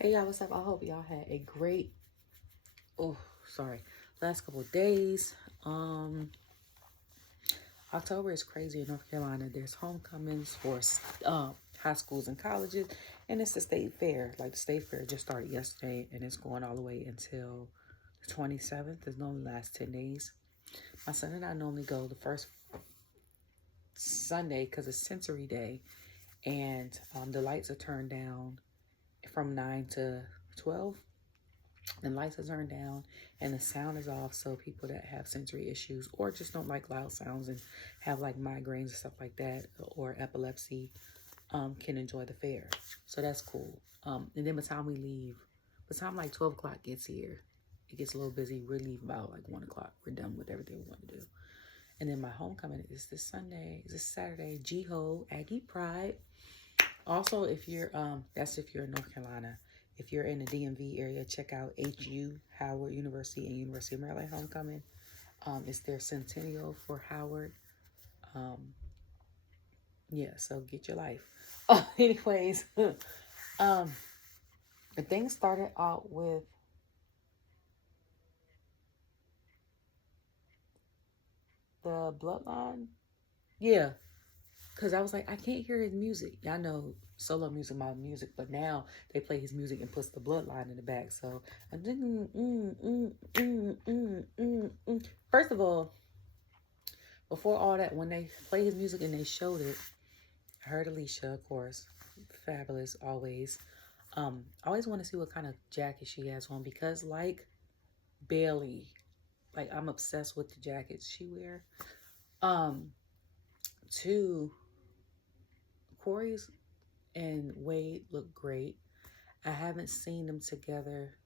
Hey y'all, what's up? I hope y'all had a great, oh, sorry, last couple of days. October is crazy in North Carolina. There's homecomings for high schools and colleges, and it's the state fair. Like the state fair just started yesterday, and it's going all the way until the 27th. It's normally last 10 days. My son and I normally go the first Sunday because it's Sensory Day, and the lights are turned down from 9 to 12. And lights are turned down and the sound is off, so people that have sensory issues or just don't like loud sounds and have like migraines and stuff like that or epilepsy can enjoy the fair. So that's cool. And then by the time we leave, by the time like 12 o'clock gets here, it gets a little busy. We leave about like 1 o'clock. We're done with everything we want to do. And then my homecoming is this Sunday, is this Saturday. G-Ho, Aggie Pride. Also, if you're that's if you're in North Carolina. If you're in the DMV area, check out HU, Howard University, and University of Maryland homecoming. It's their centennial for Howard. Yeah, so get your life. Anyways, the thing started out with the bloodline. Yeah, because I was like, I can't hear his music. Y'all know solo music, my music, but now they play his music and puts the bloodline in the back. So, first of all, before all that, when they play his music and they showed it, I heard Alicia, of course, fabulous always. I always want to see what kind of jacket she has on because, like Bayley, like I'm obsessed with the jackets she wear. Two, Corey's and Wade look great. I haven't seen them together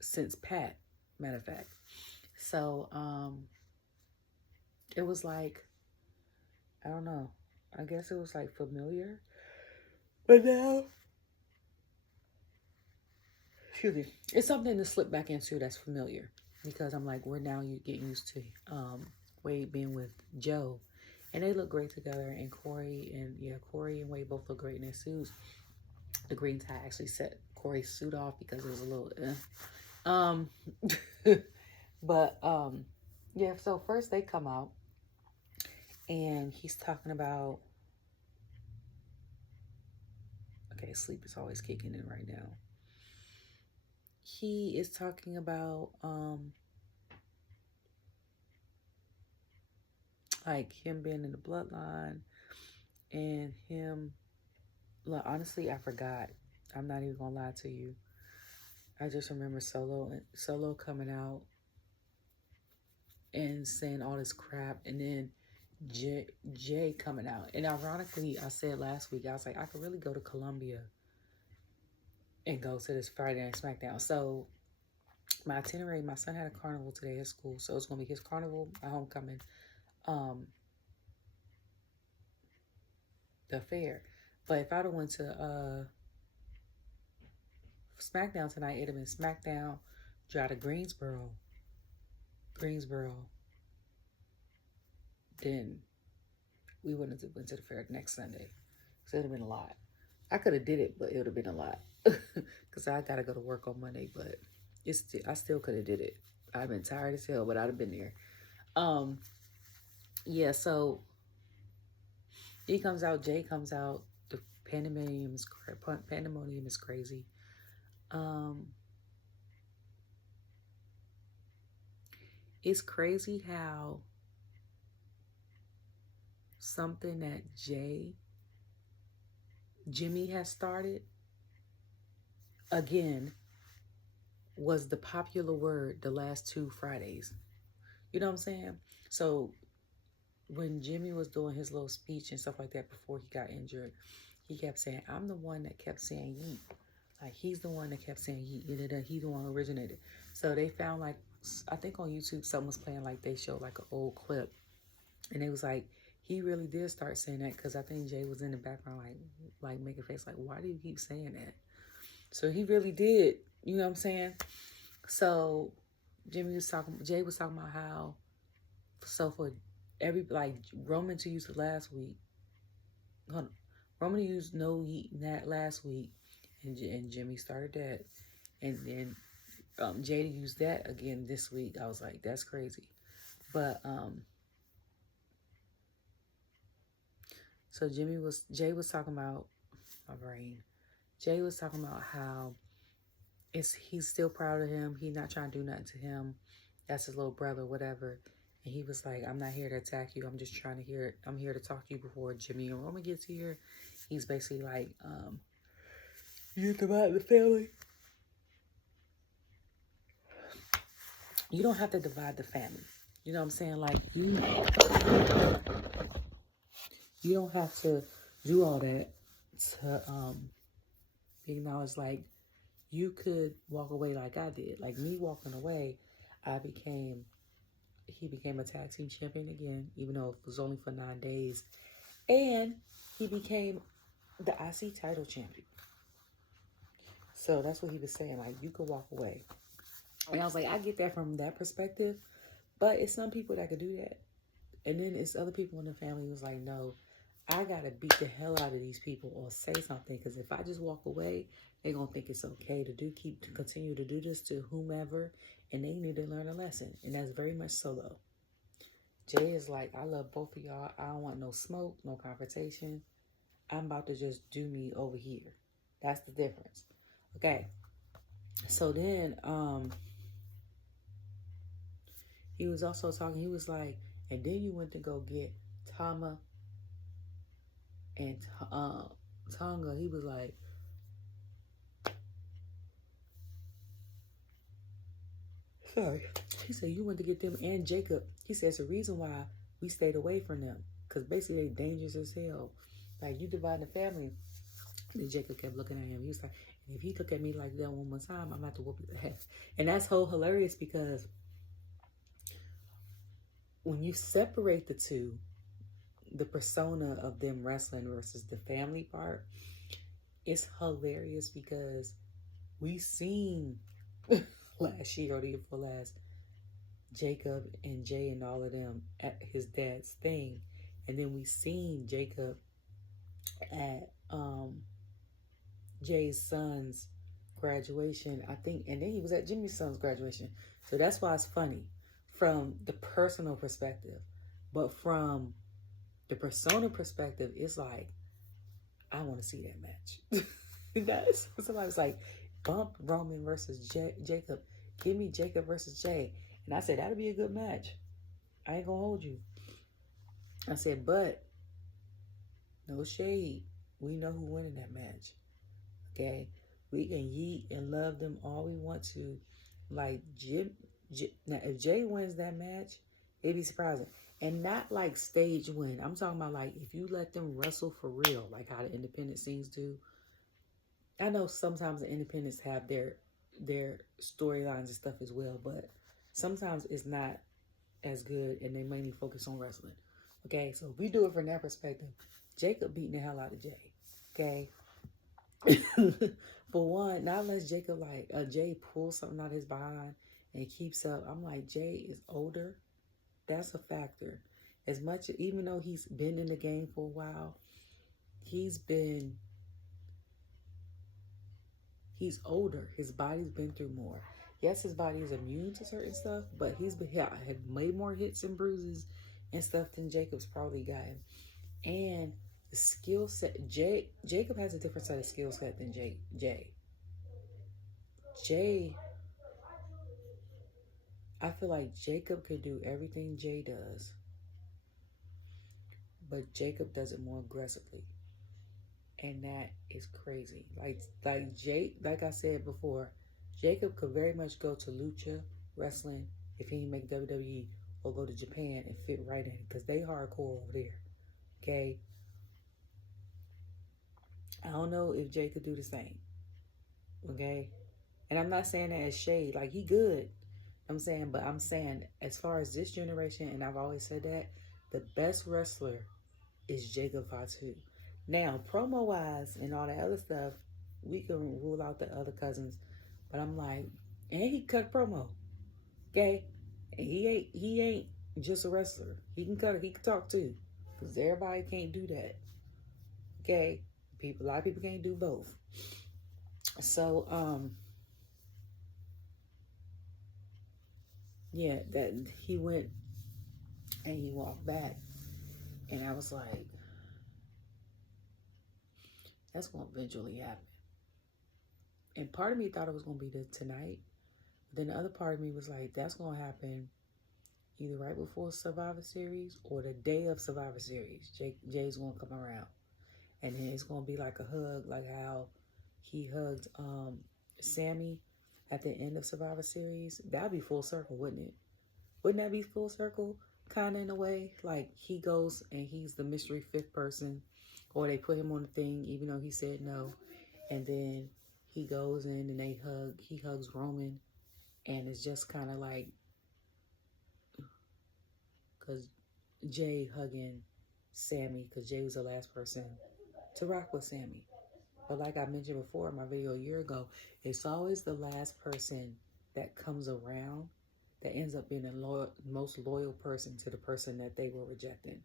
since Pat, matter of fact. So, it was like, I don't know. I guess it was like familiar. But now, excuse me, it's something to slip back into that's familiar. Because I'm like, we're now getting used to Wade being with Joe. And they look great together. And Corey and Wade both look great in their suits. The green tie actually set Corey's suit off because it was a little but yeah, so first they come out and he's talking about, okay, sleep is always kicking in right now. He is talking about like him being in the bloodline and him, look, honestly I forgot. I'm not even gonna lie to you. I just remember Solo coming out and saying all this crap, and then Jay coming out. And ironically, I said last week, I was like, I could really go to Columbia and go to this Friday Night Smackdown. So my itinerary, my son had a carnival today at school, so it's gonna be his carnival, my homecoming, the fair. But if I'd have went to Smackdown tonight, it'd have been Smackdown, drive to Greensboro, then we wouldn't have went to the fair next Sunday. So it'd have been a lot. I could have did it, but it would have been a lot. Because I got to go to work on Monday, but I still could have did it. I've been tired as hell, but I'd have been there. Yeah, so he comes out, Jay comes out. The pandemonium is crazy. It's crazy how something that Jimmy has started, again, was the popular word the last 2 Fridays. You know what I'm saying? So when Jimmy was doing his little speech and stuff like that before he got injured, he kept saying, I'm the one that kept saying yeet. Like, he's the one that kept saying yeet. He's the one who originated. So they found, like, I think on YouTube, someone was playing, like, they showed, like, an old clip. And it was like, he really did start saying that because I think Jay was in the background, like making a face, like, why do you keep saying that? So he really did, you know what I'm saying? So Jay was talking about how, so for like Roman to use it last week, Roman used no heat in that last week, and Jimmy started that, and then Jada used that again this week. I was like, that's crazy. But so Jay was talking about my brain. Jay was talking about how he's still proud of him. He's not trying to do nothing to him. That's his little brother, whatever. And he was like, I'm not here to attack you. I'm just trying to hear it. I'm here to talk to you before Jimmy and Roman gets here. He's basically like, you divide the family. You don't have to divide the family. You know what I'm saying? Like, you don't have to do all that to acknowledge, like, you could walk away like I did. Like, me walking away, he became a tag team champion again, even though it was only for 9 days. And he became the IC title champion. So that's what he was saying. Like, you could walk away. And I was like, I get that from that perspective. But it's some people that could do that. And then it's other people in the family who's like, no, I got to beat the hell out of these people or say something. Because if I just walk away, they're going to think it's okay to continue to do this to whomever. And they need to learn a lesson. And that's very much so, though. Jay is like, I love both of y'all. I don't want no smoke, no confrontation. I'm about to just do me over here. That's the difference. Okay. So then, he was also talking, he was like, and then you went to go get Tama and Tonga. He was like, sorry. He said, you went to get them and Jacob. He said, it's the reason why we stayed away from them. Because basically they dangerous as hell. Like, you divide the family. And Jacob kept looking at him. He was like, if you look at me like that one more time, I'm about to whoop your ass. And that's so hilarious because when you separate the two, the persona of them wrestling versus the family part, it's hilarious because we seen last year or the year before last, Jacob and Jay and all of them at his dad's thing. And then we seen Jacob at Jay's son's graduation, I think, and then he was at Jimmy's son's graduation. So that's why it's funny from the personal perspective. But from the persona perspective, it's like, I want to see that match. That's somebody's like, bump Roman versus Jacob. Give me Jacob versus Jay. And I said, that'll be a good match. I ain't gonna hold you. I said, but no shade. We know who won in that match. Okay? We can yeet and love them all we want to. Like, now, if Jay wins that match, it'd be surprising. And not like stage win. I'm talking about like if you let them wrestle for real, like how the independent scenes do. I know sometimes the independents have their storylines and stuff as well, but sometimes it's not as good and they mainly focus on wrestling. Okay, so if we do it from that perspective, Jacob beating the hell out of Jay. Okay. For one, not unless Jacob Jay pulls something out of his behind and keeps up. I'm like, Jay is older. That's a factor. As much, even though he's been in the game for a while, he's older. His body's been through more. Yes, his body is immune to certain stuff, but he's had way more hits and bruises and stuff than Jacob's probably gotten. And the skill set, Jacob has a different set of skill set than Jay. I feel like Jacob could do everything Jay does, but Jacob does it more aggressively. And that is crazy. Like I said before, Jacob could very much go to Lucha Wrestling if he didn't make WWE, or go to Japan and fit right in, because they hardcore over there. Okay? I don't know if Jay could do the same. Okay? And I'm not saying that as shade. Like, he good. I'm saying as far as this generation, and I've always said that, the best wrestler is Jacob Fatu. Now, promo-wise and all that other stuff, we can rule out the other cousins. But I'm like, and he cut promo. Okay? And he ain't just a wrestler. He can cut it. He can talk too. Because everybody can't do that. Okay? A lot of people can't do both. So, yeah, that he went and he walked back, and I was like, that's gonna eventually happen. And part of me thought it was gonna be tonight. Then the other part of me was like, that's gonna happen either right before Survivor Series or the day of Survivor Series. Jay's gonna come around, and then it's gonna be like a hug, like how he hugged Sammy at the end of Survivor Series. That'd be full circle, wouldn't it? Wouldn't that be full circle, kind of in a way? Like he goes and he's the mystery fifth person, or they put him on the thing even though he said no, and then he goes in and they hug. He hugs Roman, and it's just kind of like, because Jay hugging Sammy, because Jay was the last person to rock with Sammy. But like I mentioned before in my video a year ago, it's always the last person that comes around that ends up being the most loyal person to the person that they were rejecting.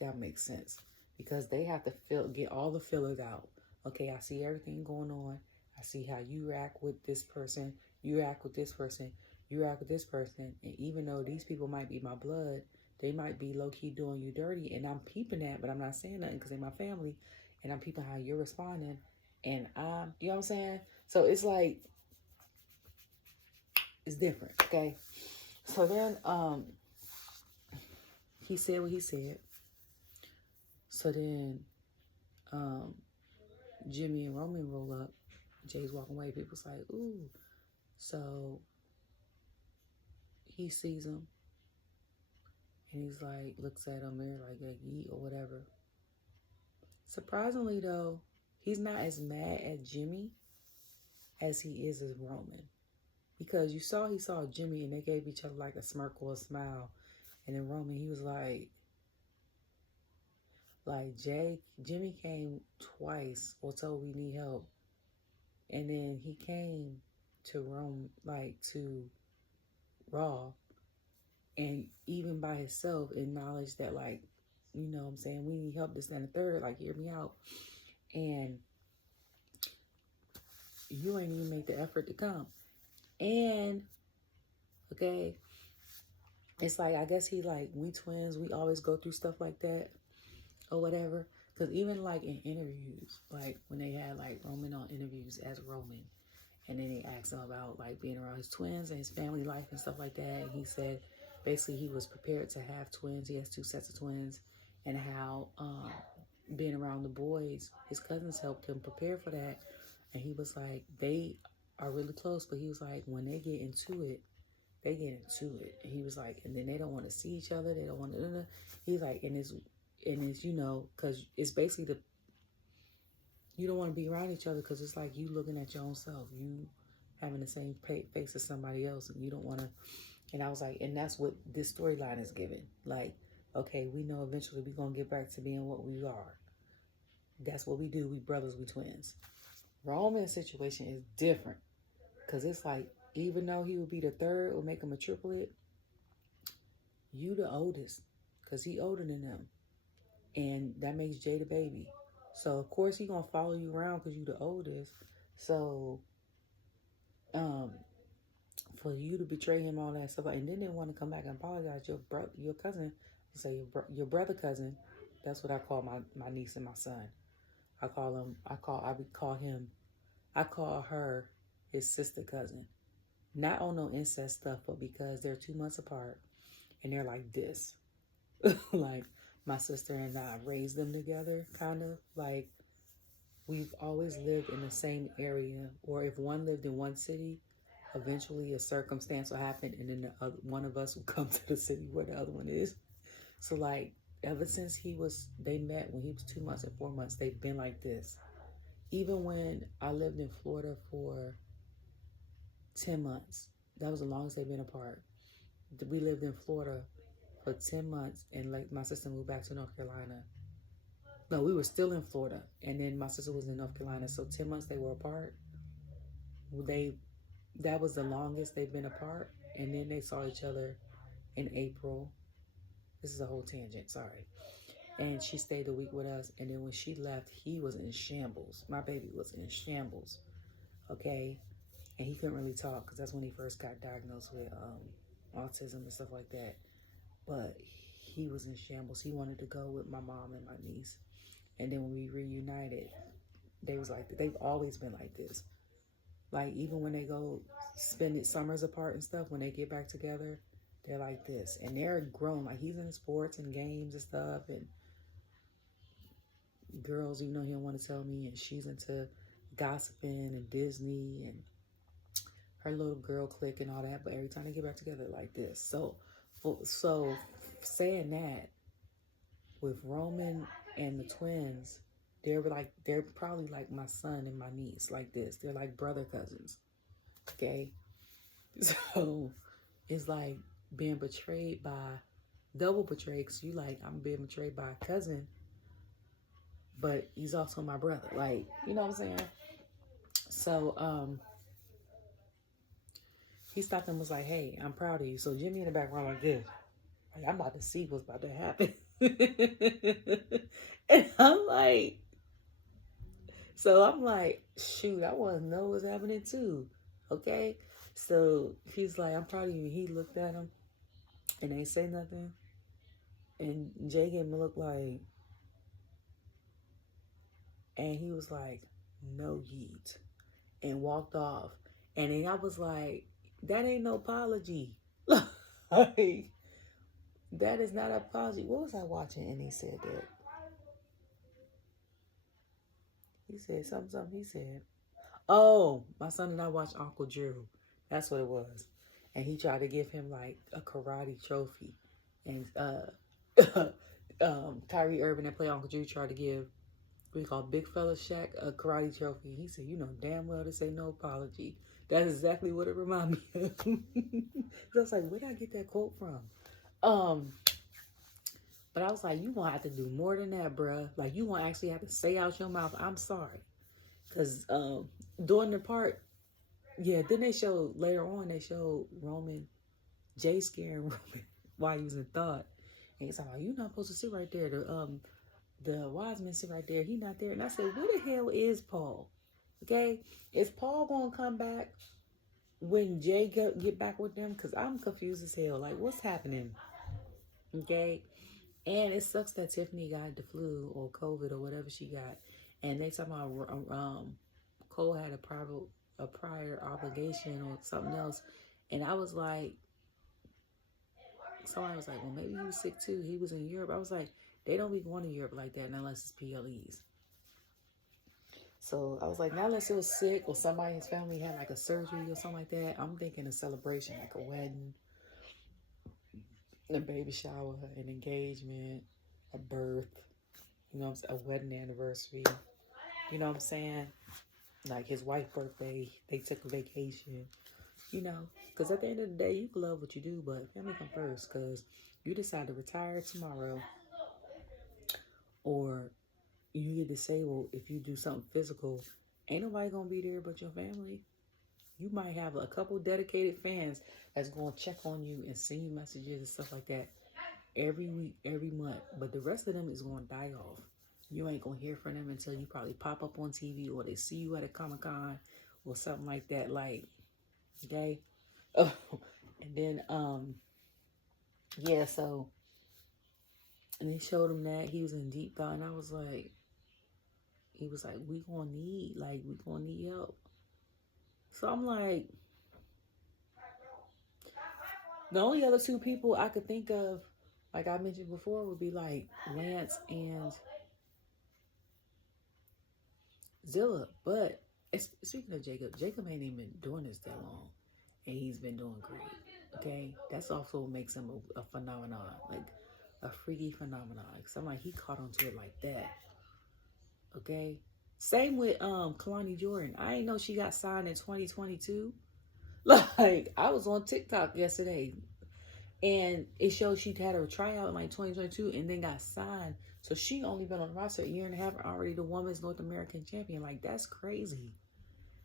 That makes sense. Because they have to get all the fillers out. Okay, I see everything going on. I see how you react with this person. You react with this person. You react with this person. And even though these people might be my blood, they might be low-key doing you dirty. And I'm peeping that, but I'm not saying nothing because they're my family. And I'm peeping how you're responding. And you know what I'm saying? So it's like, it's different, okay? So then he said what he said. So then Jimmy and Roman roll up. Jay's walking away. People's like, ooh. So he sees him. And he's like, looks at him there like a yeet or whatever. Surprisingly, though, he's not as mad at Jimmy as he is as Roman. Because he saw Jimmy and they gave each other like a smirk or a smile. And then Roman, he was like Jimmy came twice or told we need help. And then he came to to Raw. And even by himself acknowledged that you know what I'm saying, we need help, this, and the third, hear me out. And you ain't even make the effort to come. And, okay, it's like, I guess he we twins, we always go through stuff like that or whatever. Because even in interviews, when they had Roman on interviews as Roman, and then they asked him about being around his twins and his family life and stuff like that. And he said basically he was prepared to have twins. He has 2 sets of twins, and how being around the boys, his cousins helped him prepare for that. And he was like, they are really close, but he was like, when they get into it, they get into it. And he was like, and then they don't want to see each other. They don't want to. He's like, and it's you know, because it's basically you don't want to be around each other because it's like you looking at your own self. You having the same face as somebody else, and you don't want to. And I was like, and that's what this storyline is giving. Okay, we know eventually we're going to get back to being what we are. That's what we do. We brothers, we twins. Roman's situation is different because it's even though he would be the third or make him a triplet, you the oldest because he older than them. And that makes Jay the baby. So, of course, he going to follow you around because you the oldest. So, for you to betray him, all that stuff, and then they want to come back and apologize. Your cousin, your brother cousin, that's what I call my niece and my son. I call her his sister cousin. Not on no incest stuff, but because they're 2 months apart, and they're like this. My sister and I raised them together, kind of. We've always lived in the same area, or if one lived in one city, eventually a circumstance will happen, and then one of us will come to the city where the other one is. So, ever since they met when he was 2 months and 4 months, they've been like this. Even when I lived in Florida for 10 months, that was the longest they've been apart. We lived in Florida for 10 months, and my sister moved back to North Carolina. No, we were still in Florida, and then my sister was in North Carolina, so 10 months they were apart. That was the longest they've been apart, and then they saw each other in April. This is a whole tangent, sorry. And she stayed a week with us. And then when she left, he was in shambles. My baby was in shambles. Okay? And he couldn't really talk because that's when he first got diagnosed with autism and stuff like that. But he was in shambles. He wanted to go with my mom and my niece. And then when we reunited, they was like, they've always been like this. Like, even when they go spend it summers apart and stuff, when they get back together, they're like this. And they're grown. Like, he's into sports and games and stuff. And girls, even though he don't want to tell me. And she's into gossiping and Disney and her little girl clique and all that. But every time they get back together, like this. So saying that, with Roman and the twins, they're probably like my son and my niece, like this. They're like brother cousins. Okay? So it's like being betrayed by, double betrayed, because you like, I'm being betrayed by a cousin, but he's also my brother. Like, you know what I'm saying? So he stopped and was like, hey, I'm proud of you. So Jimmy in the background like this. Like, I'm about to see what's about to happen. And I'm like, shoot, I want to know what's happening too. Okay? So he's like, I'm proud of you. He looked at him and ain't say nothing. And Jay gave him a look like, and he was like, no yeet. And walked off. And then I was like, that ain't no apology. Like, that is not an apology. What was I watching? And he said that. He said something. He said, oh, my son and I watched Uncle Drew. That's what it was. And he tried to give him like a karate trophy. And Tyree Irvin that played Uncle Drew tried to give what we call Big Fella Shaq a karate trophy. He said, you know damn well this ain't no apology. That's exactly what it reminded me of. So I was like, where did I get that quote from? But I was like, you gonna have to do more than that, bruh. Like, you gonna actually have to say out your mouth, I'm sorry. Because during the part, yeah, then later on, they showed Roman, Jay scaring Roman while he was in thought. And he's like, you're not supposed to sit right there. The wise man sit right there. He not there. And I said, where the hell is Paul? Okay? Is Paul gonna come back when Jay get back with them? Because I'm confused as hell. Like, what's happening? Okay? And it sucks that Tiffany got the flu or COVID or whatever she got. And they talking about Cole had a prior obligation or something else. And I was like, somebody was like, well, maybe he was sick too. He was in Europe. I was like, they don't be going to Europe like that unless it's PLEs. So I was like, not unless it was sick or somebody in his family had like a surgery or something like that. I'm thinking a celebration, like a wedding, a baby shower, an engagement, a birth, you know, a wedding anniversary. You know what I'm saying? Like his wife's birthday, they took a vacation. You know, because at the end of the day, you can love what you do, but family come first. Because you decide to retire tomorrow, or you get disabled if you do something physical, ain't nobody gonna be there but your family. You might have a couple dedicated fans that's gonna check on you and send you messages and stuff like that every week, every month, but the rest of them is gonna die off. You ain't gonna hear from them until you probably pop up on TV or they see you at a Comic-Con or something like that. Like, okay. Oh, and then yeah, so, and they showed him that he was in deep thought, and I was like, he was like, we gonna need help. So I'm like, the only other two people I could think of, like I mentioned before, would be like Lance and Zilla. But speaking of Jacob ain't even been doing this that long, and he's been doing great. Okay, that's also what makes him a phenomenon, like a freaky phenomenon. So I'm like, he caught onto it like that. Okay, same with Kalani Jordan. I didn't know she got signed in 2022. Like, I was on TikTok yesterday, and it showed she had her tryout in like 2022, and then got signed. So she only been on the roster a year and a half, already the women's North American champion. Like, that's crazy.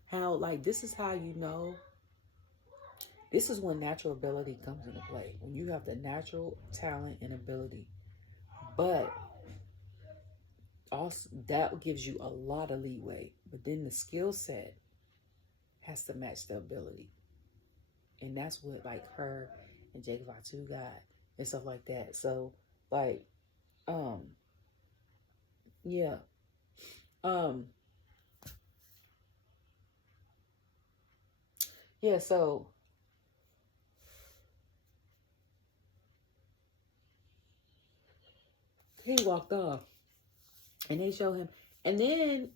How, like, this is how you know. This is when natural ability comes into play. When you have the natural talent and ability. But also that gives you a lot of leeway. But then the skill set has to match the ability. And that's what like her and Jake Vatu got and stuff like that. So like yeah. Yeah, so he walked off and they show him. And then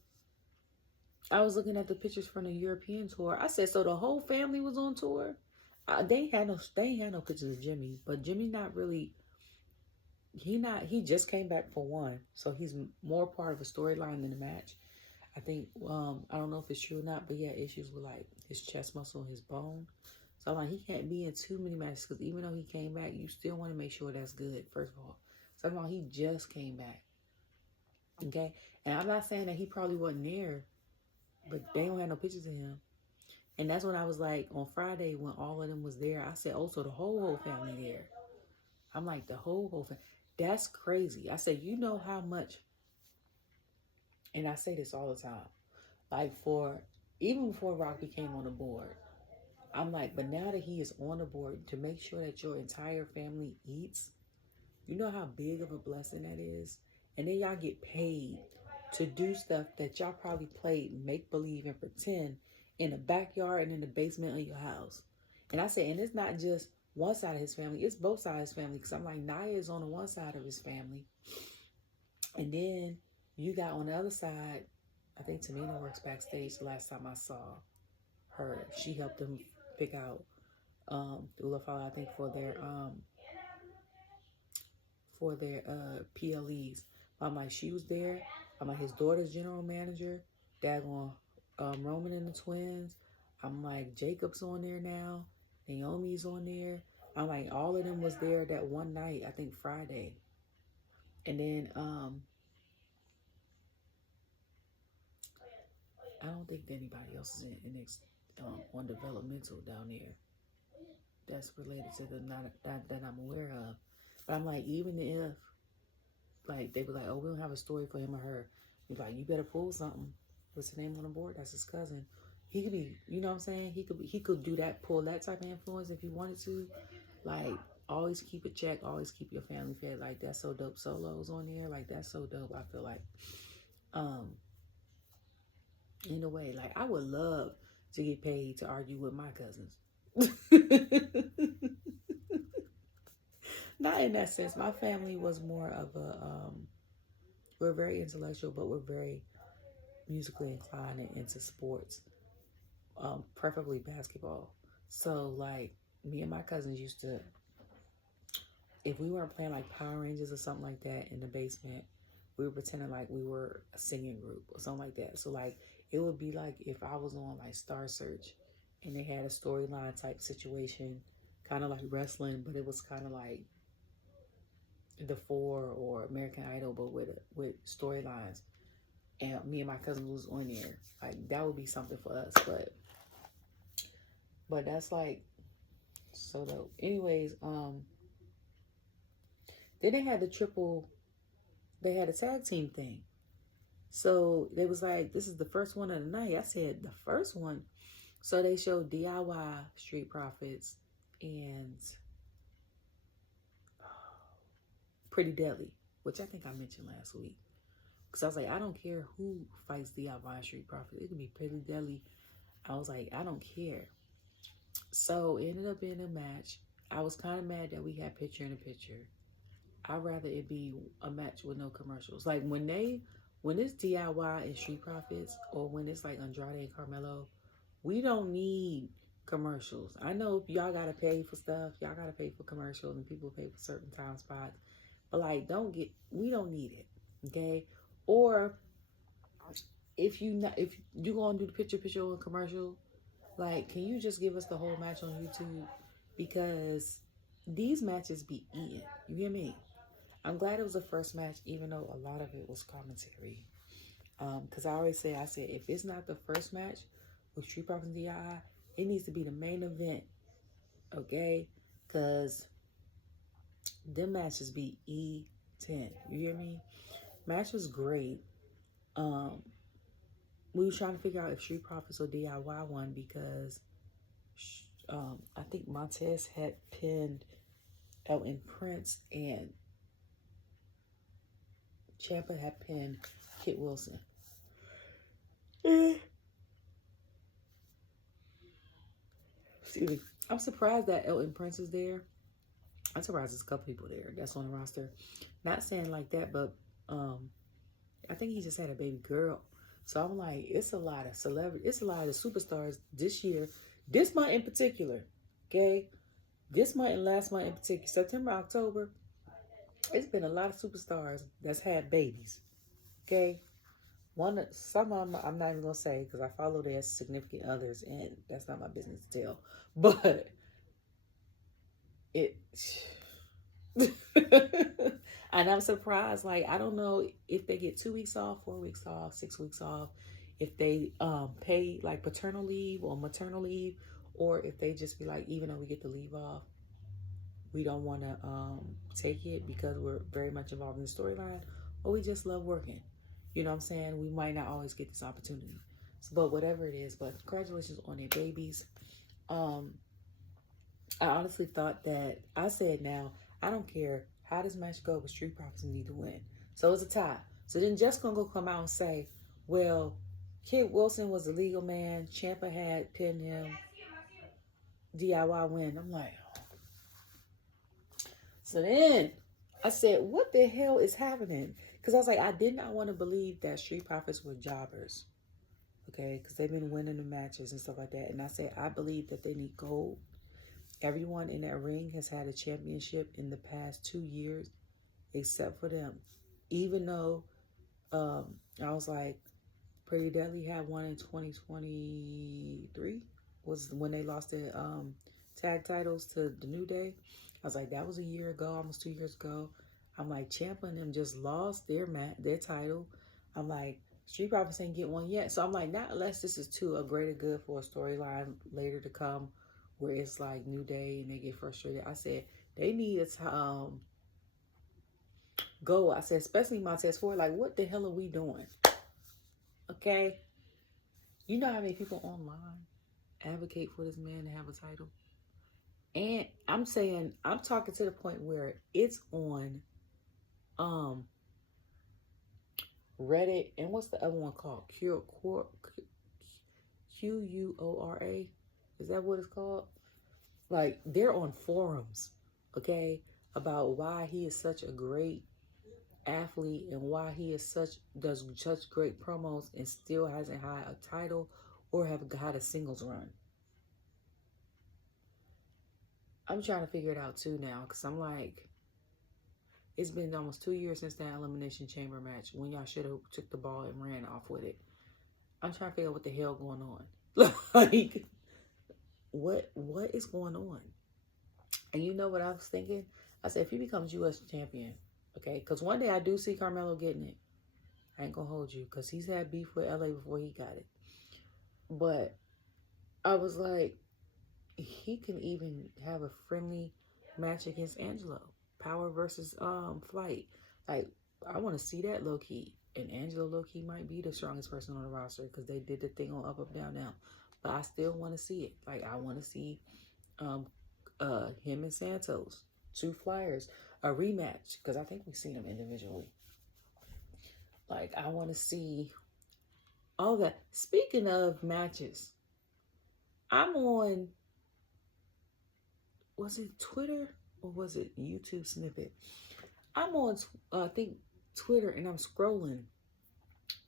I was looking at the pictures from the European tour. I said, so the whole family was on tour? They ain't had no pictures of Jimmy, but Jimmy not really. He just came back for one, so he's more part of a storyline than a match. I think I don't know if it's true or not, but he had issues with like his chest muscle and his bone. So like he can't be in too many matches because even though he came back, you still want to make sure that's good. First of all, second of all, he just came back. Okay, and I'm not saying that he probably wasn't there, but they don't have no pictures of him. And that's when I was like, on Friday when all of them was there, I said, oh, so the whole family there. I'm like, the whole family. That's crazy. I said, you know how much, and I say this all the time, like even before Rock became on the board, I'm like, but now that he is on the board, to make sure that your entire family eats, you know how big of a blessing that is? And then y'all get paid to do stuff that y'all probably played make-believe and pretend in the backyard and in the basement of your house. And I say, and it's not just one side of his family, it's both sides of his family. Because I'm like, Naya is on the one side of his family. And then you got on the other side, I think Tamina works backstage the last time I saw her. She helped them pick out Ula Fala, I think, for their PLEs. I'm like, she was there. I'm like, his daughter's general manager. Daggone Roman and the twins. I'm like, Jacob's on there now. Naomi's on there. I'm like, all of them was there that one night, I think Friday. And then I don't think anybody else is in on developmental down there that's related to the that I'm aware of. But I'm like, even if like they were like, oh, we don't have a story for him or her, you're like, you better pull something. What's the name on the board? That's his cousin. He could be, you know what I'm saying? He could do that, pull that type of influence if he wanted to. Like, always keep a check, always keep your family fed. Like, that's so dope. Solos on there, like that's so dope. I feel like, in a way, like I would love to get paid to argue with my cousins. Not in that sense. My family was more of a we're very intellectual, but we're very musically inclined and into sports, preferably basketball. So like me and my cousins used to, if we weren't playing like Power Rangers or something like that in the basement, we were pretending like we were a singing group or something like that. So like it would be like if I was on like Star Search and they had a storyline type situation, kind of like wrestling, but it was kind of like The Four or American Idol, but with storylines. And me and my cousin was on there. Like that would be something for us, but that's like so dope. Anyways, then they had they had a tag team thing. So they was like, this is the first one of the night. I said, the first one. So they showed DIY, Street Profits, and Pretty Deadly, which I think I mentioned last week. Because I was like, I don't care who fights DIY, Street Profits. It could be Pretty Deadly. I was like, I don't care. So it ended up being a match. I was kind of mad that we had picture in a picture. I'd rather it be a match with no commercials. Like when it's DIY and Street Profits, or when it's like Andrade and Carmelo, we don't need commercials. I know y'all gotta pay for stuff. Y'all gotta pay for commercials and people pay for certain time spots. But like, we don't need it. Okay? Or if you gonna do the picture or commercial, like, can you just give us the whole match on YouTube? Because these matches be eaten. You hear me? I'm glad it was the first match, even though a lot of it was commentary. Because I said, if it's not the first match with Street Profits and DII, it needs to be the main event. Okay? Because them matches be E10. You hear me? Match was great. We were trying to figure out if Street Profits or DIY won because I think Montez had pinned Elton Prince and Ciampa had pinned Kit Wilson. Excuse me. I'm surprised that Elton Prince is there. I'm surprised there's a couple people there that's on the roster. Not saying like that, but I think he just had a baby girl. So I'm like, it's a lot of celebrities, it's a lot of superstars this year, this month in particular, okay? This month and last month in particular, September, October, it's been a lot of superstars that's had babies, okay? Some of them I'm not even gonna say because I follow their significant others, and that's not my business to tell. But it, and I'm surprised. Like, I don't know if they get 2 weeks off, 4 weeks off, 6 weeks off, if they pay like paternal leave or maternal leave, or if they just be like, even though we get the leave off, we don't want to take it because we're very much involved in the storyline, or we just love working. You know what I'm saying? We might not always get this opportunity. So, but whatever it is, but congratulations on their babies. I honestly thought that, I said now, I don't care how this match go, but Street Profits need to win. So it's a tie. So then Jeff's going to go come out and say, well, Kid Wilson was the legal man. Ciampa had pinned him. DIY win. I'm like, oh. So then I said, what the hell is happening? Because I was like, I did not want to believe that Street Profits were jobbers. Okay, because they've been winning the matches and stuff like that. And I said, I believe that they need gold. Everyone in that ring has had a championship in the past 2 years, except for them. Even though I was like, Pretty Deadly had one in 2023, was when they lost their tag titles to the New Day. I was like, that was a year ago, almost 2 years ago. I'm like, Ciampa and them just lost their title. I'm like, Street Profits ain't get one yet. So I'm like, not unless this is to a greater good for a storyline later to come, where it's like New Day and they get frustrated. I said, they need to go. I said, especially Montez Ford, like, what the hell are we doing? Okay? You know how many people online advocate for this man to have a title? And I'm saying, I'm talking to the point where it's on Reddit, and what's the other one called? QUORA? Is that what it's called? Like, they're on forums, okay, about why he is such a great athlete and why he is does such great promos and still hasn't had a title or have had a singles run. I'm trying to figure it out too now, because I'm like, it's been almost 2 years since that Elimination Chamber match when y'all should have took the ball and ran off with it. I'm trying to figure out what the hell going on. Like, what is going on? And you know what I was thinking? I said, if he becomes U.S. champion, okay, because one day I do see Carmelo getting it. I ain't gonna hold you, because he's had beef with LA before he got it. But I was like, he can even have a friendly match against Angelo. Power versus Flight. Like, I want to see that low-key. And Angelo low-key might be the strongest person on the roster because they did the thing on Up, Up, Down, Down. But I still want to see it. Like, I want to see him and Santos, 2 Flyers, a rematch, because I think we've seen them individually. Like, I want to see all that. Speaking of matches, I'm on, was it Twitter or was it YouTube snippet? I'm on, I think, Twitter, and I'm scrolling,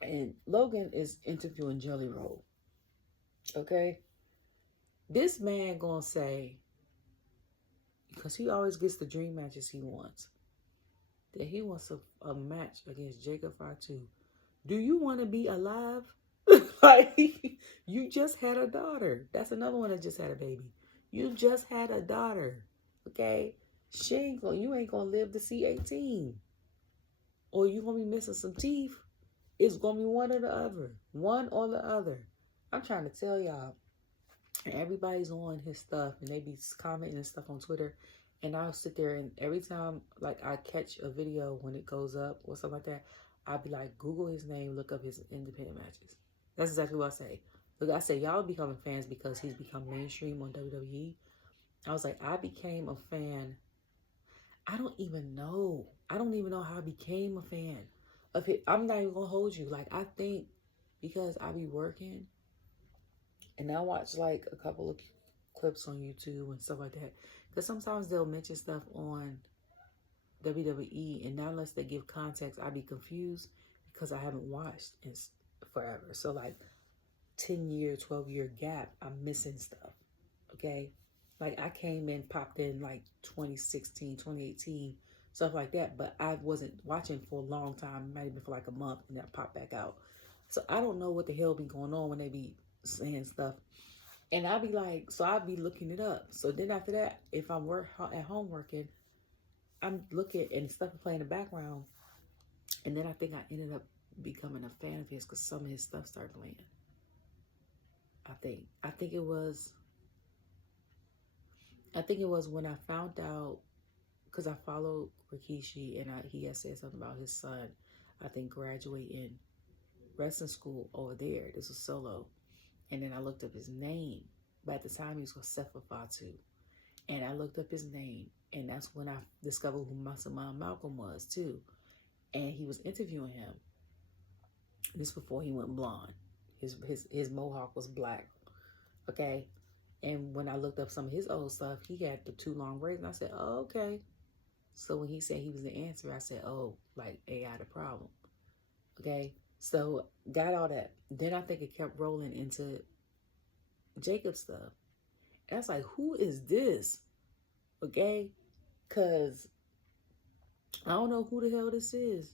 and Logan is interviewing Jelly Roll. Okay? This man gonna say, because he always gets the dream matches he wants, that he wants a match against Jacob Fatu. Do you want to be alive? Like, you just had a daughter. That's another one that just had a baby. You just had a daughter. Okay? You ain't gonna live to see 18. Or you gonna be missing some teeth. It's gonna be one or the other. One or the other. I'm trying to tell y'all. And everybody's on his stuff, and they be commenting and stuff on Twitter. And I'll sit there, and every time, like, I catch a video when it goes up or something like that, I'd be like, Google his name, look up his independent matches. That's exactly what I say. Look, I said, y'all becoming fans because he's become mainstream on WWE. I was like, I became a fan. I don't even know. I don't even know how I became a fan of it. I'm not even gonna hold you. Like, I think because I be working and I watch like a couple of clips on YouTube and stuff like that. Because sometimes they'll mention stuff on WWE, and not unless they give context, I'd be confused because I haven't watched in forever. So like 10-year, 12-year gap, I'm missing stuff. Okay? Like I came in, popped in like 2016, 2018, stuff like that, but I wasn't watching for a long time. It might have been for like a month, and then I popped back out. So I don't know what the hell be going on when they be saying stuff. And I'll be like, so I'll be looking it up. So then after that, if I'm at home working, I'm looking and stuff playing in the background. And then I think I ended up becoming a fan of his because some of his stuff started playing. I think it was when I found out, because I followed Rikishi and he had said something about his son, I think graduating wrestling school over there. This was solo. And then I looked up his name. But at the time, he was called Sefa Fatu. And I looked up his name. And that's when I discovered who Muscle Man Malcolm was, too. And he was interviewing him. This before he went blonde. His mohawk was black. Okay? And when I looked up some of his old stuff, he had the 2 long braids. And I said, oh, okay. So when he said he was the answer, I said, oh, like AI the problem. Okay? So got all that. Then I think it kept rolling into Jacob stuff. And I was like, who is this? Okay? Because I don't know who the hell this is.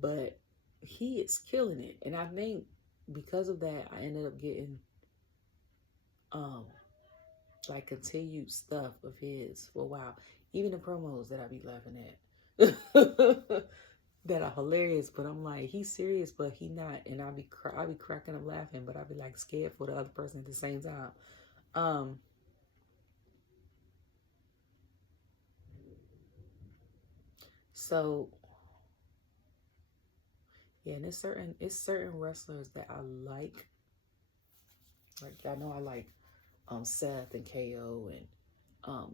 But he is killing it. And I think because of that, I ended up getting like continued stuff of his for a while. Even the promos that I be laughing at. That are hilarious, but I'm like, he's serious, but he not, and I be cracking up laughing, but I be like scared for the other person at the same time. So yeah, and it's certain wrestlers that I like I know I like Seth and KO, and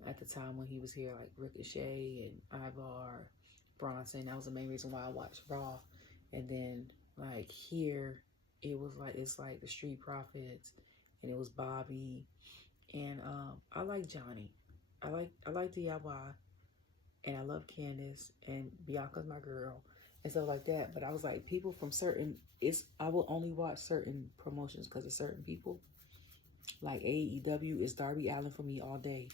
at the time when he was here, like Ricochet and Ivar, Bronson. That was the main reason why I watched Raw. And then like here, it's like the Street Profits, and it was Bobby, and I like Johnny, I like DIY, and I love Candice, and Bianca's my girl, and stuff like that. But I was like, people from I will only watch certain promotions because of certain people. Like AEW is Darby Allin for me all day.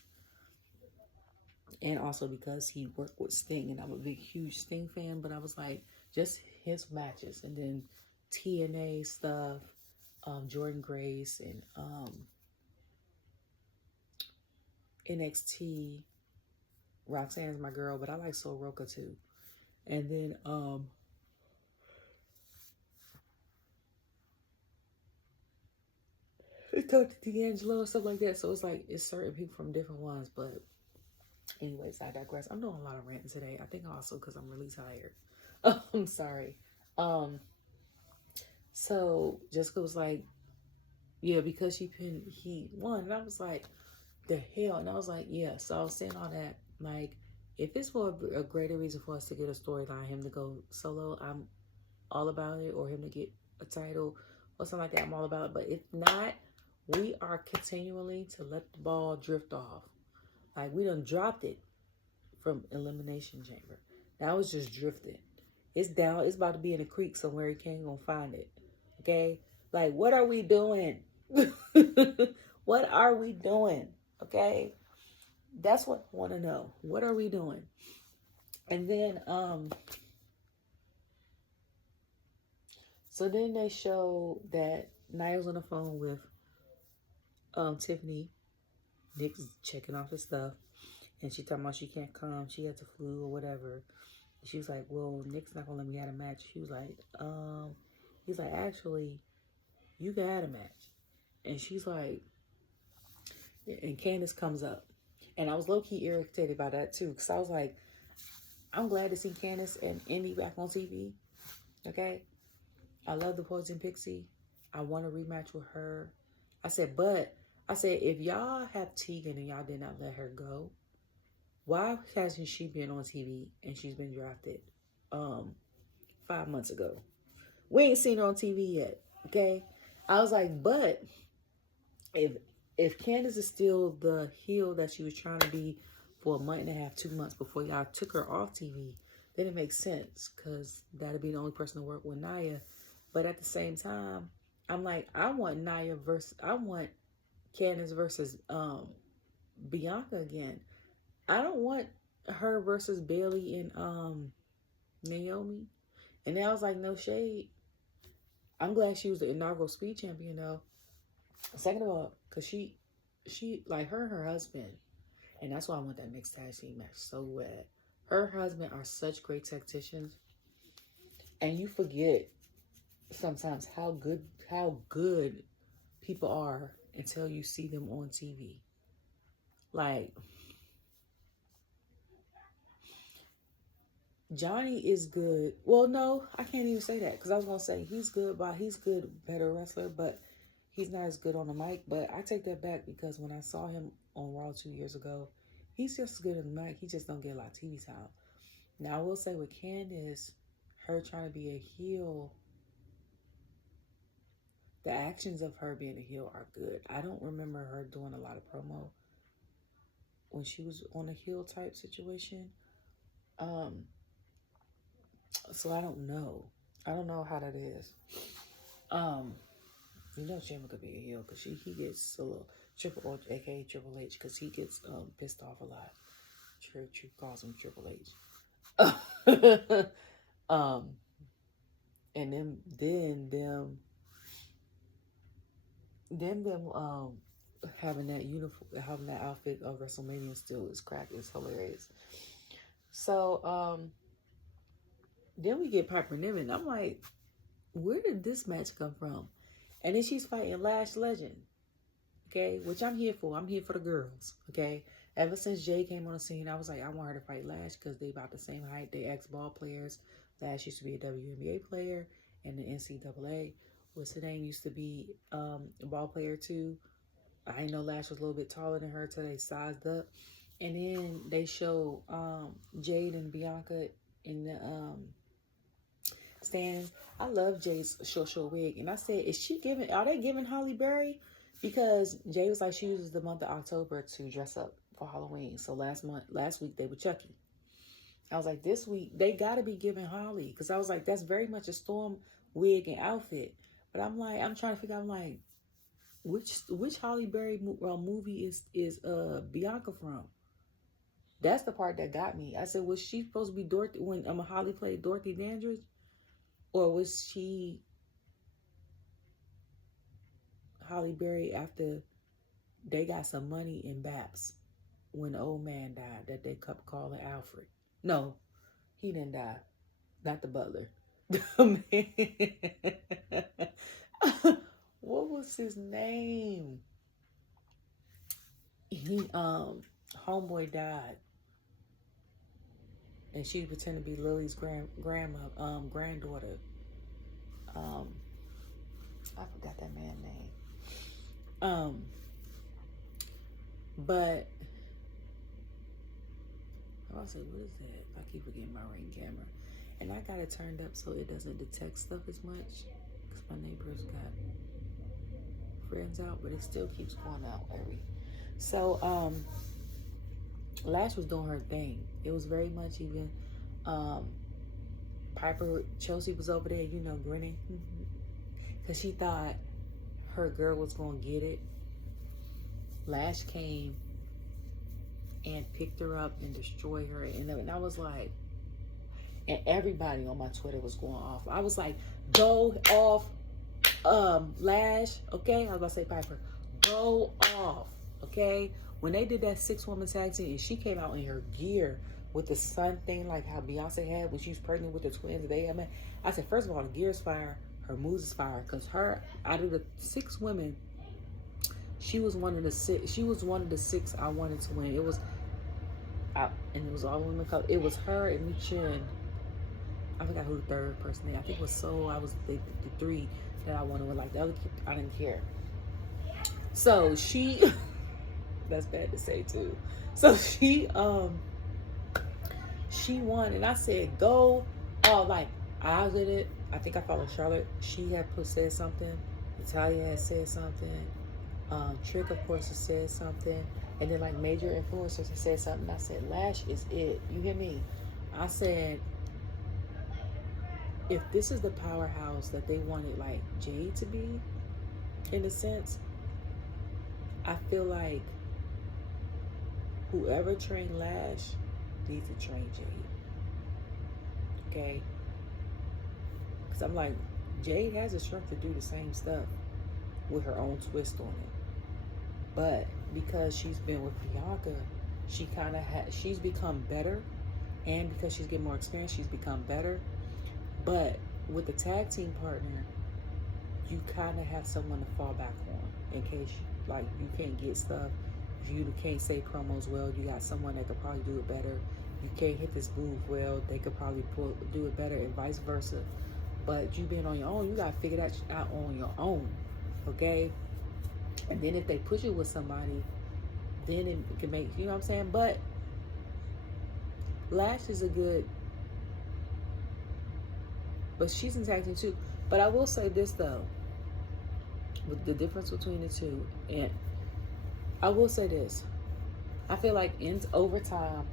And also because he worked with Sting, and I'm a big, huge Sting fan, but I was like, just his matches. And then TNA stuff, Jordan Grace, and NXT, Roxanne's my girl, but I like Soroka too. And then I talked to D'Angelo and stuff like that. So it's like, it's certain people from different ones, but anyways, I digress. I'm doing a lot of ranting today. I think also because I'm really tired. I'm sorry. So Jessica was like, yeah, because he won. And I was like, the hell? And I was like, yeah. So I was saying all that. Like, if it's for a greater reason for us to get a storyline, him to go solo, I'm all about it. Or him to get a title or something like that, I'm all about it. But if not, we are continually to let the ball drift off. Like, we done dropped it from Elimination Chamber. Now it's just drifting. It's down. It's about to be in a creek somewhere. You can't gonna find it. Okay? Like, what are we doing? What are we doing? Okay? That's what I want to know. What are we doing? And then, so then they show that Niall's on the phone with Tiffany. Nick's checking off his stuff. And she talking about she can't come. She had the flu or whatever. She was like, well, Nick's not going to let me have a match. She was like, he's like, actually, you can have a match. And she's like, and Candice comes up. And I was low-key irritated by that, too. Because I was like, I'm glad to see Candice and Indy back on TV. Okay? I love the Poison Pixie. I want a rematch with her. I said, if y'all have Tegan and y'all did not let her go, why hasn't she been on TV and she's been drafted 5 months ago? We ain't seen her on TV yet. Okay? I was like, but if Candice is still the heel that she was trying to be for a month and a half, 2 months before y'all took her off TV, then it makes sense because that'd be the only person to work with Nia. But at the same time, I'm like, I want Candice versus Bianca again. I don't want her versus Bayley and Naomi. And then I was like, no shade. I'm glad she was the inaugural speed champion though. Second of all, because she like her and her husband, and that's why I want that mixed tag team match so bad. Her and her husband are such great tacticians. And you forget sometimes how good people are until you see them on TV. Like, Johnny is good. Well, no, I can't even say that because I was gonna say he's good, better wrestler, but he's not as good on the mic. But I take that back because when I saw him on Raw 2 years ago, he's just as good on the mic. He just don't get a lot of TV time. Now I will say with Candice, her trying to be a heel, the actions of her being a heel are good. I don't remember her doing a lot of promo when she was on a heel type situation. So I don't know. I don't know how that is. You know Shayna could be a heel because he gets a little Triple H, aka Triple H, because he gets pissed off a lot. Church calls him Triple H. And then them having that uniform, having that outfit of WrestleMania still is hilarious. So then we get Piper Niven. I'm like, where did this match come from? And then she's fighting Lash Legend. Okay, which I'm here for. I'm here for the girls. Okay, ever since Jay came on the scene, I was like, I want her to fight Lash because they about the same height. They ex-ball players. Lash used to be a WNBA player and the NCAA. What's her name used to be a ball player too. I know Lash was a little bit taller than her till they sized up. And then they show Jade and Bianca in the stands. I love Jade's short wig. And I said, are they giving Holly Berry? Because Jade was like, she uses the month of October to dress up for Halloween. So last week they were Chucky. I was like, this week they got to be giving Holly. Because I was like, that's very much a Storm wig and outfit. But I'm trying to figure out, like, which Holly Berry movie is Bianca from? That's the part that got me. I said, was she supposed to be Dorothy when Holly played Dorothy Dandridge? Or was she Holly Berry after they got some money in Baps when the old man died that they kept calling Alfred? No, he didn't die. Not the butler. What was his name? He homeboy died. And she pretended to be Lily's granddaughter. I forgot that man's name. But I was like, what is that? I keep forgetting my ring camera. And I got it turned up so it doesn't detect stuff as much. Because my neighbors got friends out, but it still keeps going out So, Lash was doing her thing. It was very much even Chelsea was over there, grinning. Because she thought her girl was going to get it. Lash came and picked her up and destroyed her. And I was like, and everybody on my Twitter was going off. I was like, go off, Lash, okay? I was about to say Piper. Go off, okay? When they did that 6-woman tag team and she came out in her gear with the sun thing like how Beyonce had when she was pregnant with the twins, I said, first of all, the gear's fire, her moves is fire, because her, out of the 6 women, she was one of the 6 I wanted to win. and it was all women. It was her and Michin. I forgot who the third person is. I think it was So. I was the three that I wanted with, like, the other kid. I didn't care. So she, that's bad to say too. So she won, and I said, go. Oh, like, I did it. I think I followed Charlotte. She had said something. Natalia had said something. Trick, of course, has said something. And then, like, major influencers have said something. I said, Lash is it. You hear me? I said, if this is the powerhouse that they wanted, like, Jade to be, in a sense, I feel like whoever trained Lash needs to train Jade. Okay? Because I'm like, Jade has the strength to do the same stuff with her own twist on it. But because she's been with Bianca, she's become better. And because she's getting more experience, she's become better. But with the tag team partner, you kind of have someone to fall back on in case, like, you can't get stuff. If you can't say promos well, you got someone that could probably do it better. You can't hit this move well, they could probably do it better, and vice versa. But you being on your own, you got to figure that out on your own, okay? And then if they push it with somebody, then it can make, you know what I'm saying? But Lash is a good, but she's in tag team too. But I will say this though, with the difference between the two, and I will say this, I feel like in overtime,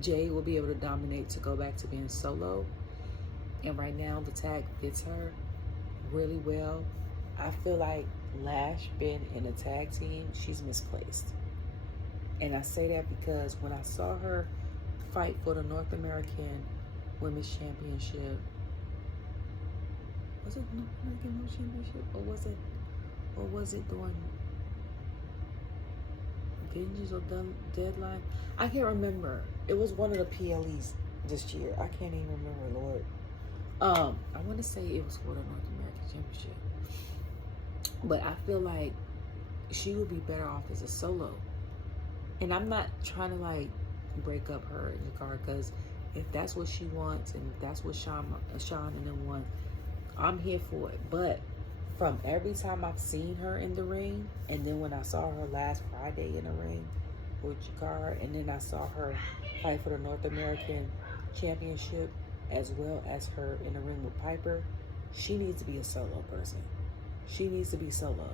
Jay will be able to dominate to go back to being solo. And right now, the tag fits her really well. I feel like Lash being in a tag team, she's misplaced. And I say that because when I saw her fight for the North American Women's Championship, was it North American Women's Championship, or was it the one Vengeance or Deadline? I can't remember. It was one of the PLEs this year. I can't even remember, Lord. I want to say it was for the North American Championship, but I feel like she would be better off as a solo. And I'm not trying to, like, break up her in the car, because if that's what she wants and if that's what Sean and them want, I'm here for it. But from every time I've seen her in the ring, and then when I saw her last Friday in the ring with Jakara, and then I saw her fight for the North American Championship, as well as her in the ring with Piper, she needs to be a solo person. She needs to be solo.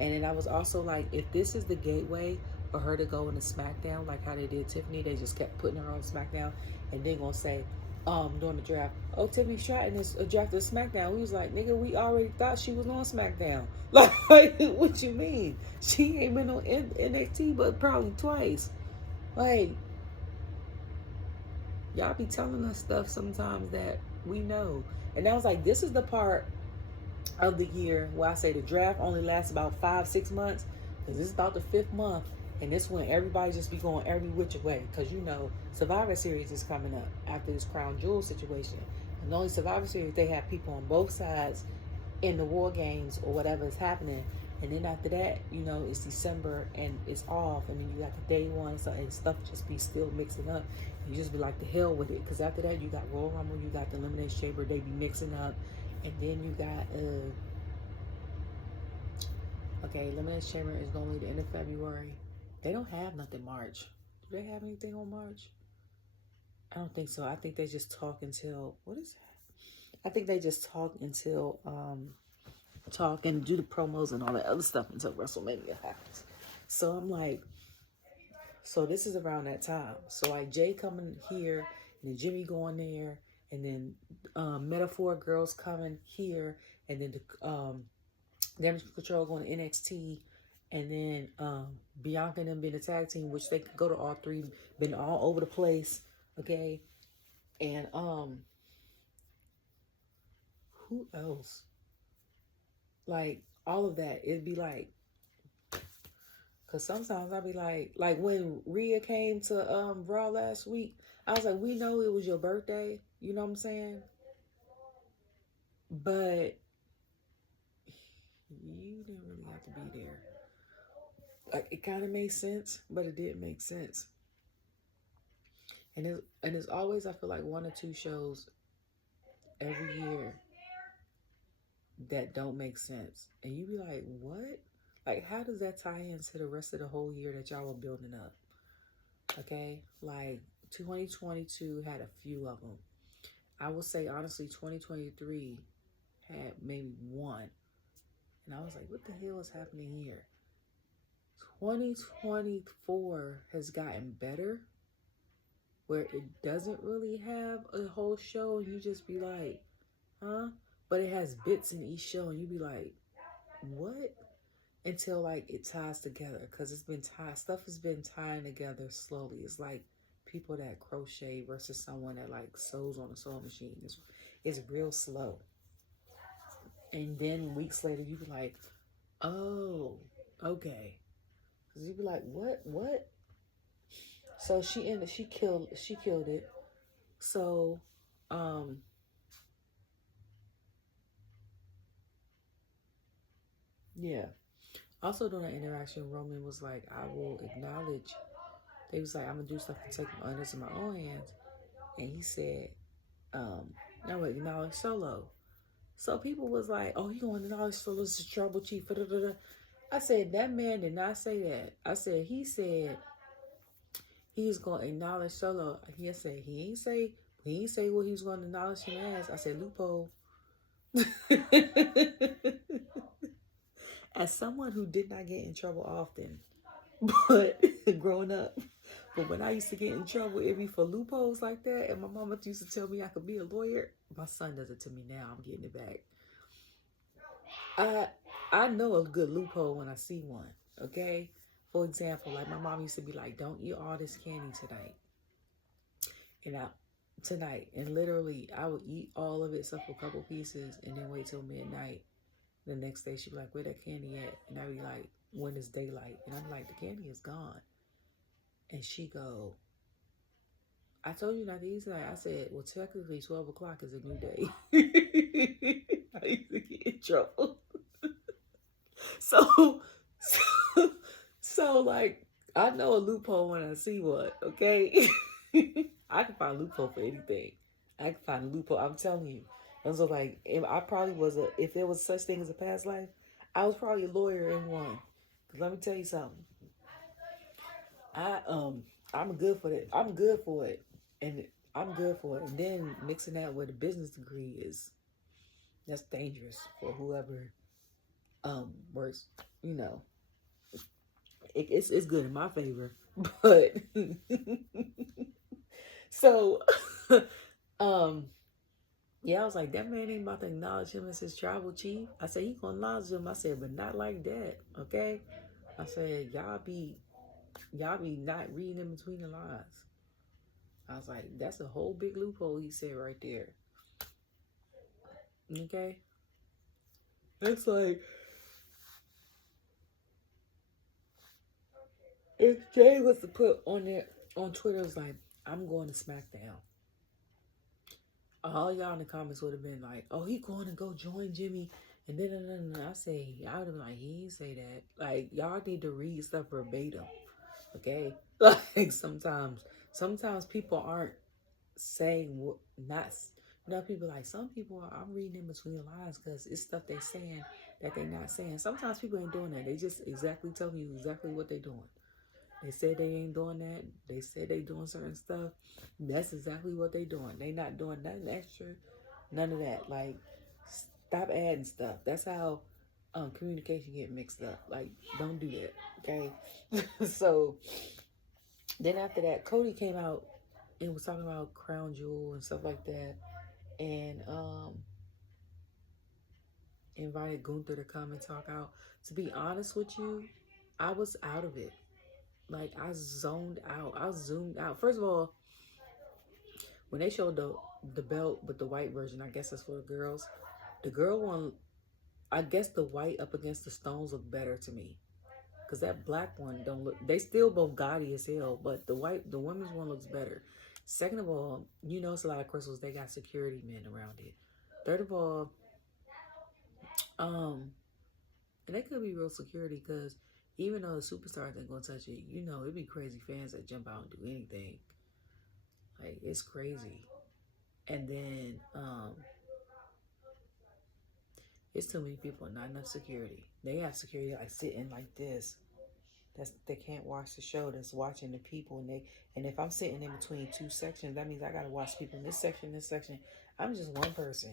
And then I was also like, if this is the gateway for her to go into Smackdown, like how they did Tiffany, they just kept putting her on Smackdown, and then gonna say, during the draft, oh, Tiffany Stratton is drafted to Smackdown. We was like, nigga, we already thought she was on Smackdown. Like, what you mean? She ain't been on NXT but probably twice. Like, y'all be telling us stuff sometimes that we know. And I was like, this is the part of the year where I say the draft only lasts about 5-6 months, because this is about the 5th month, and this when everybody just be going every which way, because you know Survivor Series is coming up after this Crown Jewel situation, and the only Survivor Series, they have people on both sides in the war games or whatever is happening. And then after that, you know, it's December and it's off, and then you got the day one, so, and stuff just be still mixing up. You just be like, the hell with it, because after that you got Royal Rumble, you got the Elimination Chamber, they be mixing up, and then you got Elimination Chamber is normally the end of February. They don't have nothing March. Do they have anything on March? I don't think so. I think they just talk until, what is that? I think they just talk until talk and do the promos and all that other stuff until WrestleMania happens. So I'm like, so this is around that time. So like Jay coming here, and then Jimmy going there, and then Metaphor Girls coming here, and then the Damage Control going to NXT, and then Bianca and them being a tag team, which they could go to all three, been all over the place, okay? And who else? Like, all of that, it'd be like, because sometimes I'd be like when Rhea came to Raw last week, I was like, we know it was your birthday, you know what I'm saying? But you didn't really have to be there. Like, it kind of made sense, but it didn't make sense. And it's always, I feel like, one or two shows every year that don't make sense. And you be like, what? Like, how does that tie into the rest of the whole year that y'all were building up? Okay? Like, 2022 had a few of them. I would say, honestly, 2023 had maybe one. And I was like, what the hell is happening here? 2024 has gotten better, where it doesn't really have a whole show and you just be like, huh? But it has bits in each show and you be like, what? Until like it ties together, because stuff has been tying together slowly. It's like people that crochet versus someone that like sews on a sewing machine. It's real slow. And then weeks later you be like, oh, okay. Cause you be like, what? So she killed it. So, yeah. Also during that interaction, Roman was like, I will acknowledge. They was like, I'm gonna do stuff to take my honors in my own hands. And he said, I will acknowledge Solo. So people was like, oh, he gonna acknowledge Solo's the trouble chief. I said, that man did not say that. I said, he said he's gonna acknowledge Solo. He said he ain't say what he was gonna acknowledge him as. I said, loophole. As someone who did not get in trouble often, but growing up, but when I used to get in trouble, it'd be for loopholes like that. And my mama used to tell me I could be a lawyer. My son does it to me now. I'm getting it back. I know a good loophole when I see one. Okay. For example, like my mom used to be like, "Don't eat all this candy tonight." And literally, I would eat all of it except for a couple pieces, and then wait till midnight. The next day, she'd be like, "Where that candy at?" And I'd be like, "When it's daylight?" And I'm like, "The candy is gone." And she go, I told you not to eat tonight. I said, well, technically 12 o'clock is a new day. I used to get in trouble. So, so, so, like, I know a loophole when I see one, okay? I can find a loophole for anything. I can find a loophole. I'm telling you. And so, like, I probably if there was such thing as a past life, I was probably a lawyer in one. Because let me tell you something. I'm good for that. I'm good for it. And I'm good for it. And then mixing that with a business degree that's dangerous for whoever works, you know. It's good in my favor. But so yeah, I was like, that man ain't about to acknowledge him as his tribal chief. I said, he gonna acknowledge him. I said, but not like that, okay? I said, y'all be not reading in between the lines. I was like, that's a whole big loophole he said right there. Okay? It's like, if Jay was to put on there on Twitter, it's like, I'm going to Smackdown. All y'all in the comments would have been like, oh, he going to go join Jimmy. And then I say, I would have been like, he didn't say that. Like, y'all need to read stuff verbatim. Okay? Like, sometimes people aren't saying what, not, people like, some people I'm reading in between the lines because it's stuff they saying that they not saying. Sometimes people ain't doing that. They just exactly telling you exactly what they doing. They said they ain't doing that. They said they doing certain stuff. That's exactly what they doing. They not doing nothing extra. None of that. Like, stop adding stuff. That's how communication get mixed up. Like, don't do that. Okay? So, then after that, Cody came out and was talking about Crown Jewel and stuff like that. And invited Gunther to come and talk out. To be honest with you, I was out of it. Like, I zoned out. I zoomed out. First of all, when they showed the belt with the white version, I guess that's for the girls. The girl one, I guess the white up against the stones look better to me. Because that black one don't look, they still both gaudy as hell, but the women's one looks better. Second of all, it's a lot of crystals. They got security men around it. Third of all, and they could be real security because even though the superstars ain't gonna touch it, it'd be crazy fans that jump out and do anything. Like, it's crazy. And then it's too many people, not enough security. They have security like sitting like this. They can't watch the show. That's watching the people, and if I'm sitting in between two sections, that means I gotta watch people in this section, this section. I'm just one person.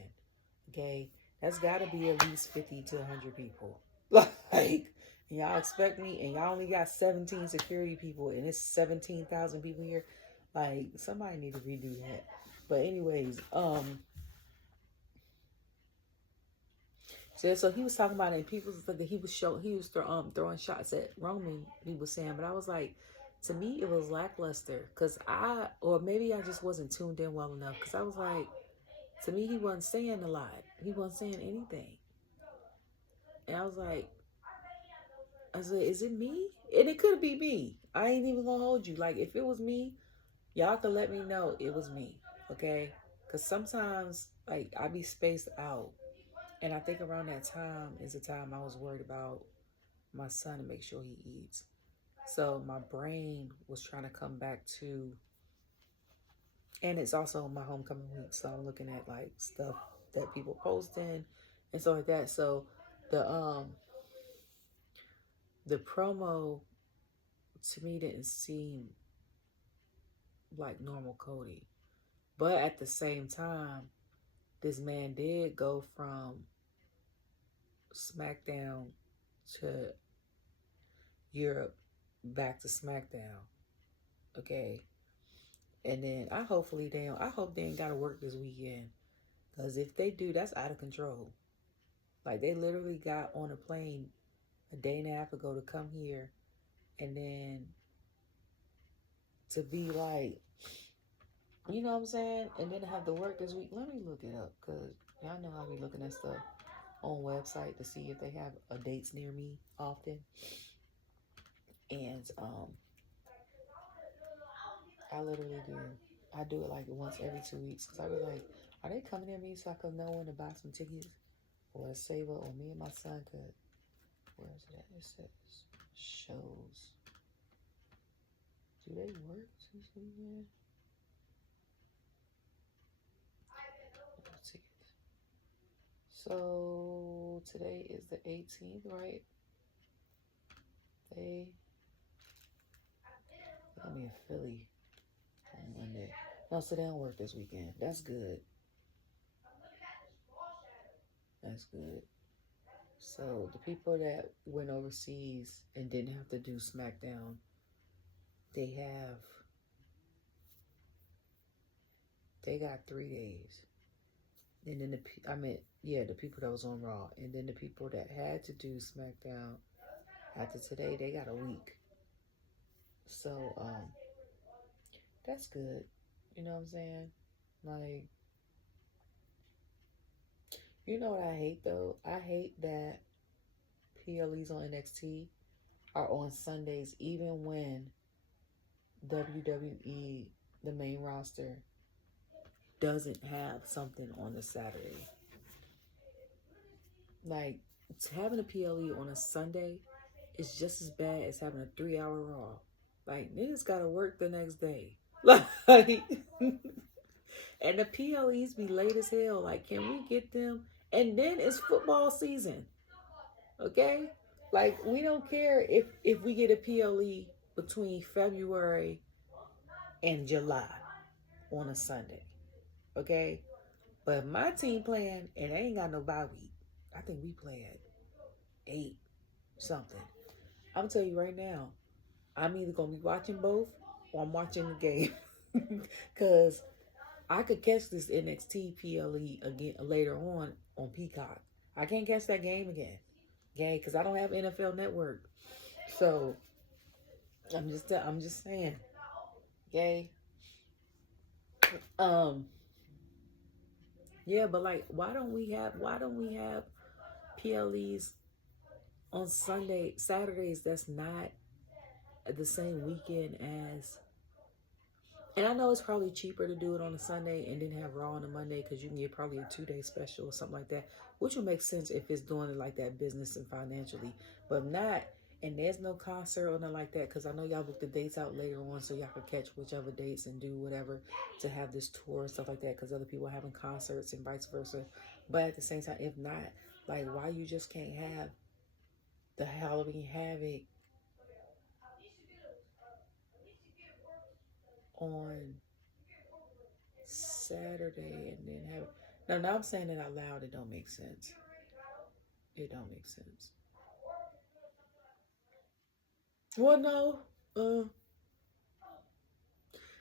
Okay, that's gotta be at least 50 to 100 people. Like, y'all expect me, and y'all only got 17 security people, and it's 17,000 people here. Like, somebody need to redo that. But anyways, so he was talking about it, and people was like, he was throwing shots at Roman. He was saying, but I was like, to me it was lackluster, or maybe I just wasn't tuned in well enough, because I was like, to me he wasn't saying a lot. He wasn't saying anything, and I said, is it me? And it could be me. I ain't even gonna hold you. Like, if it was me, y'all could let me know it was me, okay? Because sometimes, like, I be spaced out. And I think around that time is the time I was worried about my son to make sure he eats. So my brain was trying to come back to, and it's also my homecoming week. So I'm looking at like stuff that people posting and stuff like that. So the promo to me didn't seem like normal Cody. But at the same time, this man did go from Smackdown to Europe back to Smackdown. Okay. And then I hope they ain't gotta work this weekend. Cause if they do, that's out of control. Like, they literally got on a plane a day and a half ago to come here, and then to be like, you know what I'm saying? And then to have to work this week. Let me look it up, cause y'all know I be looking at stuff on website to see if they have dates near me often. And I literally do. I do it like once every 2 weeks, because I be like, are they coming near me so I can know when to buy some tickets or a saver, or me and my son could. Where is it at? It says shows. Do they work? So today is the 18th, right? They got me in Philly on Monday. No, so they don't work this weekend. That's good. That's good. So the people that went overseas and didn't have to do SmackDown, they got 3 days. And then the people that was on Raw, and then the people that had to do SmackDown after today, they got a week. So that's good. You know what I'm saying? Like, you know what I hate though? I hate that PLEs on NXT are on Sundays, even when WWE, the main roster, doesn't have something on the Saturday. Like, having a PLE on a Sunday is just as bad as having a 3-hour Raw. Like, niggas gotta work the next day. Like, and the PLEs be late as hell. Like, can we get them? And then it's football season. Okay? Like, we don't care if we get a PLE between February and July on a Sunday. Okay? But my team playing, and they ain't got no bye week. I think we play at 8 something. I'm telling you right now, I'm either going to be watching both or I'm watching the game. Because I could catch this NXT PLE again later on Peacock. I can't catch that game again. Okay? Because I don't have NFL Network. So, I'm just saying. Okay? Yeah, but like, why don't we have PLEs on Saturdays that's not the same weekend as, and I know it's probably cheaper to do it on a Sunday and then have Raw on a Monday, because you can get probably a 2-day special or something like that, which would make sense if it's doing it like that business and financially, but not And there's no concert or nothing like that, because I know y'all booked the dates out later on so y'all can catch whichever dates and do whatever to have this tour and stuff like that, because other people are having concerts and vice versa. But at the same time, if not, like, why you just can't have the Halloween Havoc on Saturday and then have it? Now I'm saying it out loud. It don't make sense. It don't make sense. Well, no.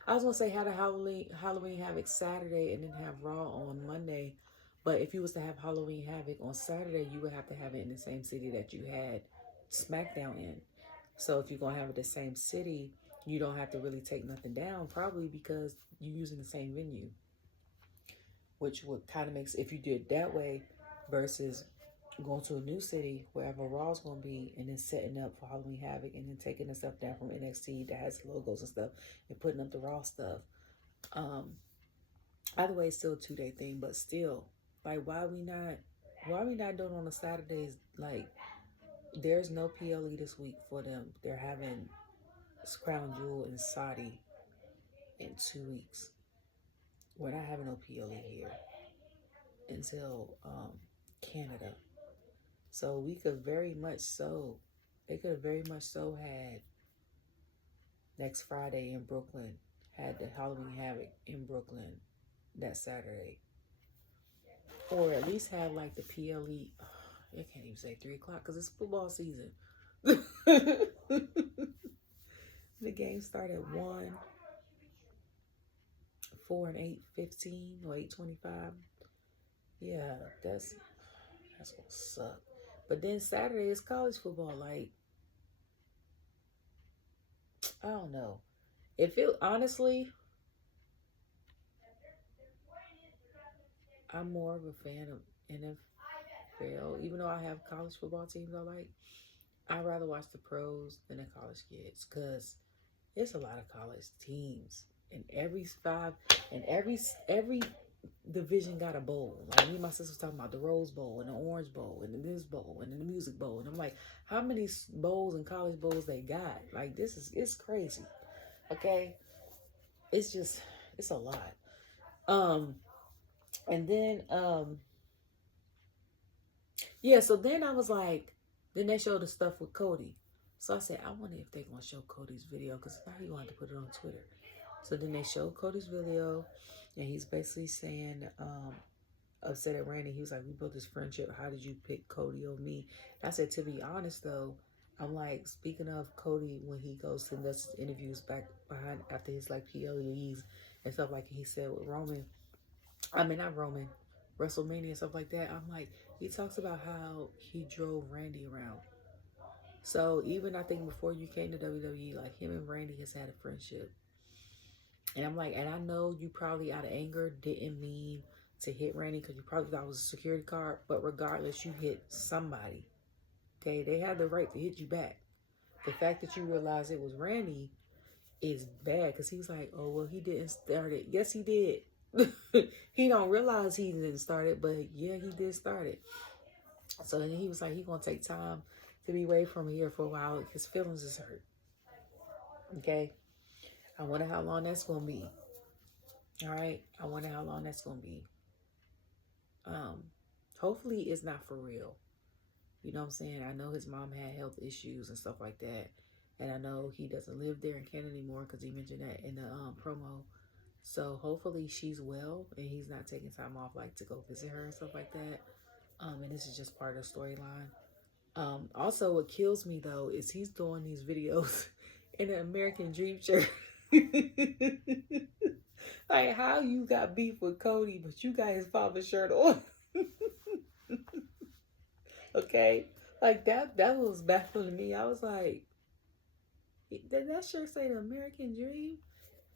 I was gonna say have a Halloween Havoc Saturday and then have Raw on Monday. But if you was to have Halloween Havoc on Saturday, you would have to have it in the same city that you had Smackdown in. So if you're gonna have it the same city, you don't have to really take nothing down, probably because you're using the same venue. Which would kind of makes, if you did it that way versus going to a new city wherever Raw's gonna be and then setting up for Halloween Havoc and then taking the stuff down from NXT that has logos and stuff and putting up the Raw stuff. Either way, it's still a 2-day thing, but still, like, why we not doing on the Saturdays? Like, there's no PLE this week for them. They're having Crown Jewel in Saudi in 2 weeks. We're not having no PLE here until Canada. So we could very much so, they could have very much so had next Friday in Brooklyn, had the Halloween Havoc in Brooklyn that Saturday. Or at least have like the PLE, I can't even say 3 o'clock because it's football season. The game start at 1, 4 and 8:15 or 8:25. Yeah, that's gonna suck. But then Saturday is college football. Like, I don't know. Honestly, I'm more of a fan of NFL. Even though I have college football teams I like, I'd rather watch the pros than the college kids, because it's a lot of college teams. And every division got a bowl. Like, me and my sister was talking about the Rose Bowl and the Orange Bowl and the this bowl and the Music Bowl. And I'm like, how many bowls and college bowls they got? Like, it's crazy. Okay? It's a lot. And then, yeah, so then I was like, then they showed the stuff with Cody. So I said, I wonder if they're going to show Cody's video, because now he going to put it on Twitter. So then they showed Cody's video, and he's basically saying, upset at Randy. He was like, we built this friendship. How did you pick Cody over me? And I said, to be honest, though, I'm like, speaking of Cody, when he goes to does his interviews back behind after his like PLEs and stuff, like he said with Roman, not Roman, WrestleMania and stuff like that. I'm like, he talks about how he drove Randy around. So even I think before you came to WWE, like, him and Randy has had a friendship. And I'm like, and I know you probably out of anger didn't mean to hit Randy, because you probably thought it was a security guard, but regardless, you hit somebody. Okay, they had the right to hit you back. The fact that you realize it was Randy is bad, because he was like, oh, well, he didn't start it. Yes, he did. He don't realize he didn't start it, but yeah, he did start it. So then he was like, he gonna take time to be away from here for a while. His feelings is hurt. Okay, I wonder how long that's gonna be. All right, I wonder how long that's gonna be. Hopefully it's not for real. You know what I'm saying? I know his mom had health issues and stuff like that, and I know he doesn't live there in Canada anymore, because he mentioned that in the promo. So hopefully she's well and he's not taking time off, like, to go visit her and stuff like that. And this is just part of the storyline. Also, what kills me though is he's doing these videos in an American Dream shirt. Like, how you got beef with Cody, but you got his father's shirt on? Okay, like that was baffling to me. I was like, did that shirt say the American Dream?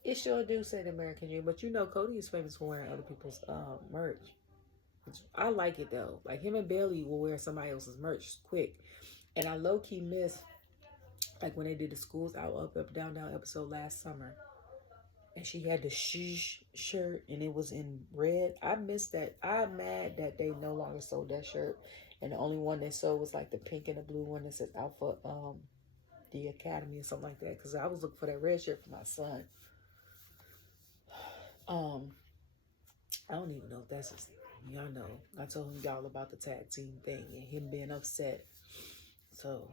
It sure do say the American Dream, but you know Cody is famous for wearing other people's merch. I like it though. Like, him and Bayley will wear somebody else's merch quick. And I low-key miss, like, when they did the Schools Out Up Down Down episode last summer, and she had the Shh shirt and it was in red. I missed that. I'm mad that they no longer sold that shirt. And the only one they sold was like the pink and the blue one that says Alpha the Academy or something like that. Because I was looking for that red shirt for my son. I don't even know if that's his name. Y'all know. I told him y'all about the tag team thing and him being upset. So,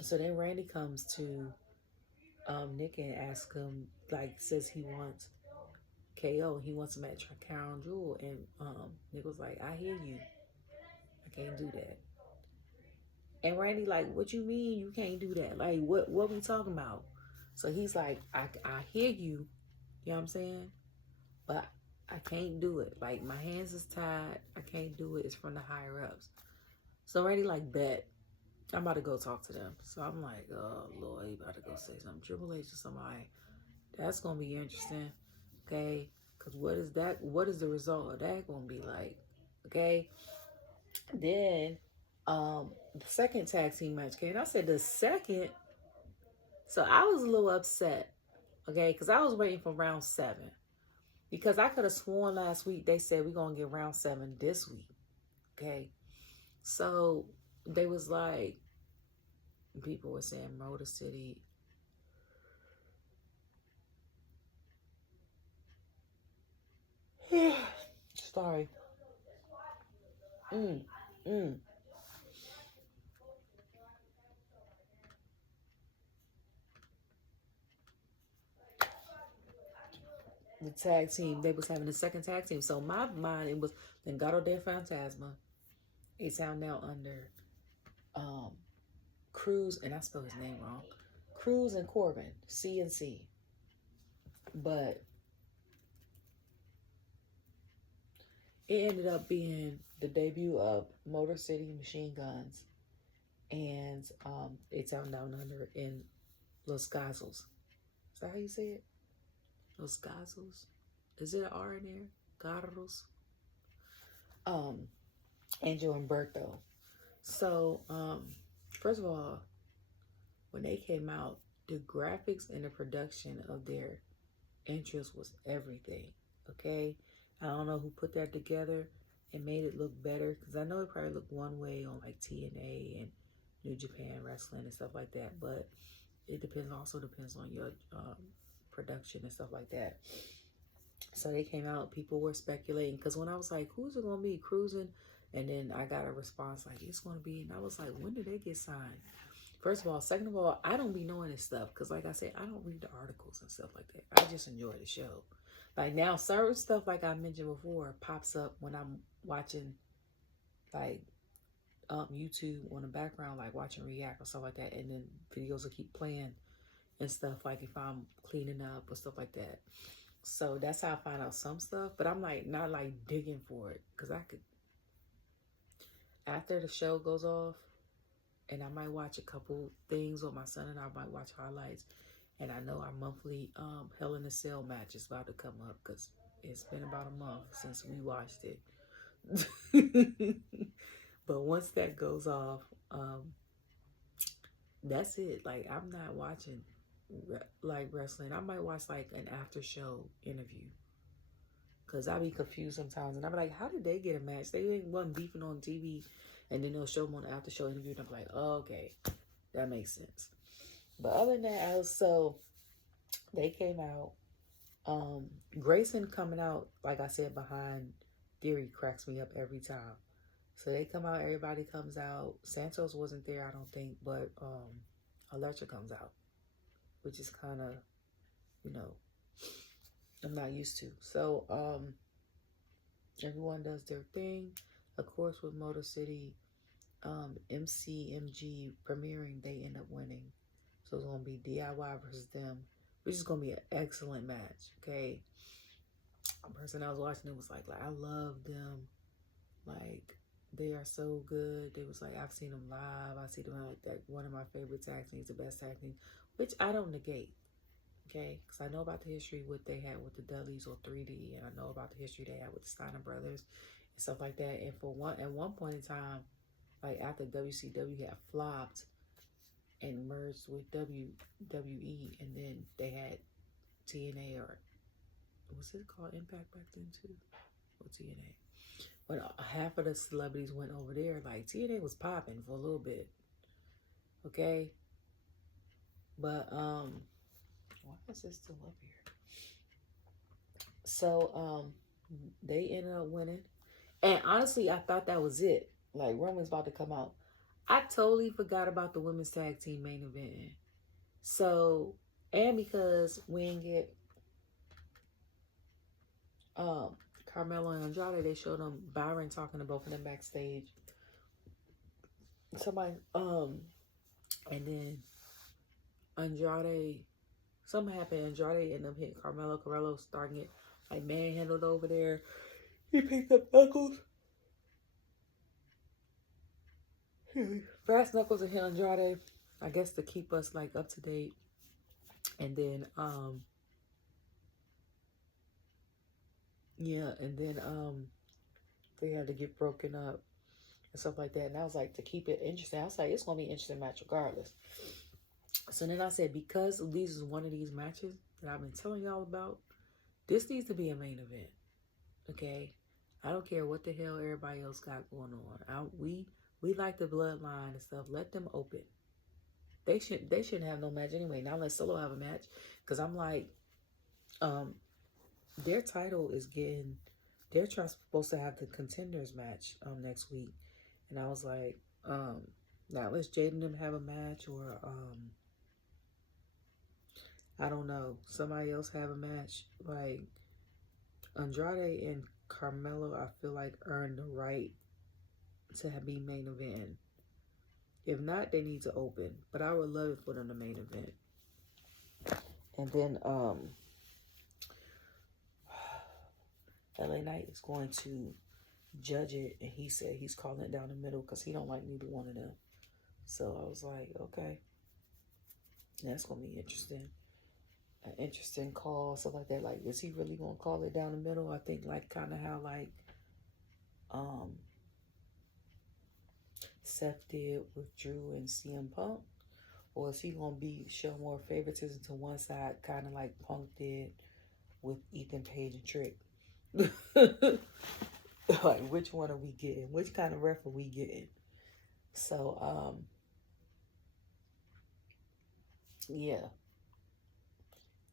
so then Randy comes to Nick and asks him, like, says he wants KO. He wants him at Crown Jewel. And Nick was like, I hear you. I can't do that. And Randy like, what you mean you can't do that? Like, what we talking about? So he's like, I hear you. You know what I'm saying? But I can't do it. Like, my hands is tied. I can't do it. It's from the higher ups. So Randy like, bet. I'm about to go talk to them. So I'm like, oh, Lord, he about to go say something. Triple H to somebody. That's going to be interesting. Okay? Because what is that? What is the result of that going to be like? Okay? Then, the second tag team match came. I said the second. So I was a little upset. Okay? Because I was waiting for round 7. Because I could have sworn last week they said we're going to get round 7 this week. Okay? So they was like, people were saying Motor City. Sorry. The tag team, they was having the second tag team. So my mind, it was Legado del Fantasma. It's out now under Cruz, and I spelled his name wrong. Cruz and Corbin, CNC. But it ended up being the debut of Motor City Machine Guns, and it's out down under in Los Gazos. Is that how you say it? Los Gazos? Is it an R in there? Gazos? Angel and Berto. So, first of all, when they came out, the graphics and the production of their entrance was everything. Okay? I don't know who put that together and made it look better, because I know it probably looked one way on like TNA and New Japan Wrestling and stuff like that, but it also depends on your production and stuff like that. So they came out, people were speculating, because when I was like, who's it going to be, Cruising? And then I got a response like, it's going to be, and I was like, when did they get signed? First of all. Second of all, I don't be knowing this stuff, because like I said, I don't read the articles and stuff like that. I just enjoy the show. Like now, certain stuff, like I mentioned before, pops up when I'm watching like YouTube on the background, like watching React or stuff like that, and then videos will keep playing and stuff, like if I'm cleaning up or stuff like that. So that's how I find out some stuff, but I'm like not like digging for it, because I could, after the show goes off, and I might watch a couple things with my son, and I might watch highlights, and I know our monthly Hell in a Cell match is about to come up, because it's been about a month since we watched it. But once that goes off, that's it. Like, I'm not watching like wrestling. I might watch like an after show interview, because I be confused sometimes, and I be like, how did they get a match? They wasn't beefing on TV, and then they'll show them on the after show interview, and I'm like, oh, okay, that makes sense. But other than that, so they came out. Grayson coming out, like I said, behind Theory cracks me up every time. So they come out, everybody comes out. Santos wasn't there, I don't think, but Electra comes out, which is kind of, you know, I'm not used to. So everyone does their thing. Of course, with Motor City, MCMG premiering, they end up winning. So it's going to be DIY versus them, which is going to be an excellent match, okay? The person I was watching it was like, I love them. Like, they are so good. They was like, I've seen them live. I see them like that. One of my favorite tag teams, the best tag team, which I don't negate, okay? Because I know about the history, what they had with the Dudleys or 3D, and I know about the history they had with the Steiner brothers and stuff like that. And at one point in time, like after WCW had flopped and merged with WWE, and then they had TNA, or was it called Impact back then too? with TNA. But half of the celebrities went over there. Like, TNA was popping for a little bit. Okay? But, why is this still up here? So, they ended up winning. And honestly, I thought that was it. Like, Roman's about to come out. I totally forgot about the women's tag team main event. So, and because we didn't get Carmelo and Andrade, they showed them Byron talking to both of them backstage. Somebody, and then Andrade, something happened. Andrade ended up hitting Carmelo. Carmelo starting it like manhandled over there. He picked up Knuckles. Brass Knuckles and hit Andrade, I guess to keep us like up to date. And then they had to get broken up and stuff like that. And I was like, to keep it interesting, I was like, it's gonna be an interesting match regardless. So then I said, because this is one of these matches that I've been telling y'all about, this needs to be a main event. Okay? I don't care what the hell everybody else got going on. We like the bloodline and stuff. Let them open. They shouldn't have no match anyway. Now let Solo have a match. Because I'm like, their title is getting, they're supposed to have the contenders match next week. And I was like, now let's Jade and them have a match, or I don't know, somebody else have a match. Like, Andrade and Carmelo, I feel like earned the right to be main event. If not, they need to open. But I would love it for them to main event. And then LA Knight is going to judge it, and he said he's calling it down the middle because he don't like neither one of them. So I was like, okay, that's gonna be interesting. An interesting call, stuff like that. Like, is he really gonna call it down the middle? I think like kind of how like Seth did with Drew and CM Punk, or is he gonna show more favoritism to one side, kind of like Punk did with Ethan Page and Trick? Like, which one are we getting? Which kind of ref are we getting? So yeah.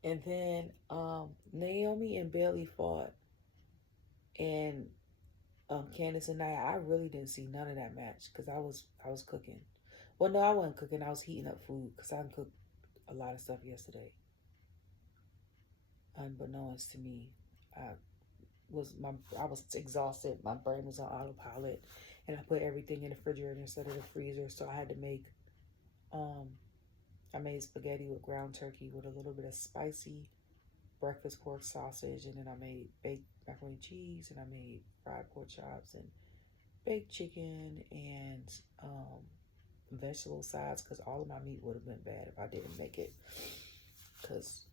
And then Naomi and Bayley fought, and Candice and I really didn't see none of that match because I was cooking. Well, no, I wasn't cooking. I was heating up food because I cooked a lot of stuff yesterday. Unbeknownst to me, I was exhausted. My brain was on autopilot, and I put everything in the refrigerator instead of the freezer. So I had to make I made spaghetti with ground turkey with a little bit of spicy breakfast pork sausage, and then I made baked macaroni and cheese, and I made fried pork chops and baked chicken and vegetable sides, because all of my meat would have been bad if I didn't make it, because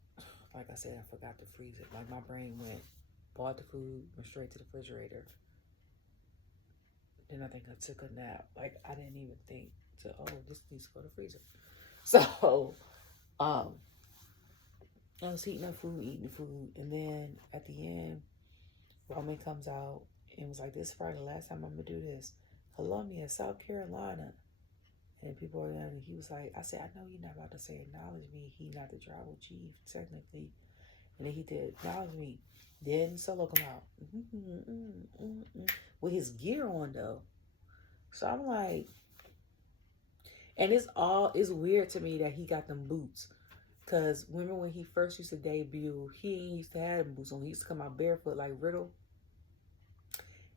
like I said, I forgot to freeze it. Like, my brain bought the food, went straight to the refrigerator. Then I think I took a nap. Like, I didn't even think this needs to go to the freezer. So I was heating up food, eating food, and then at the end, Roman comes out and was like, this is probably the last time I'm gonna do this. Columbia, South Carolina. And people are there, and he was like, I said, I know you're not about to say acknowledge me. He not the tribal chief, technically. And then he did acknowledge me. Then Solo come out with his gear on, though. So I'm like, and it's weird to me that he got them boots. Because remember when he first used to debut, he used to have them boots on. He used to come out barefoot like Riddle.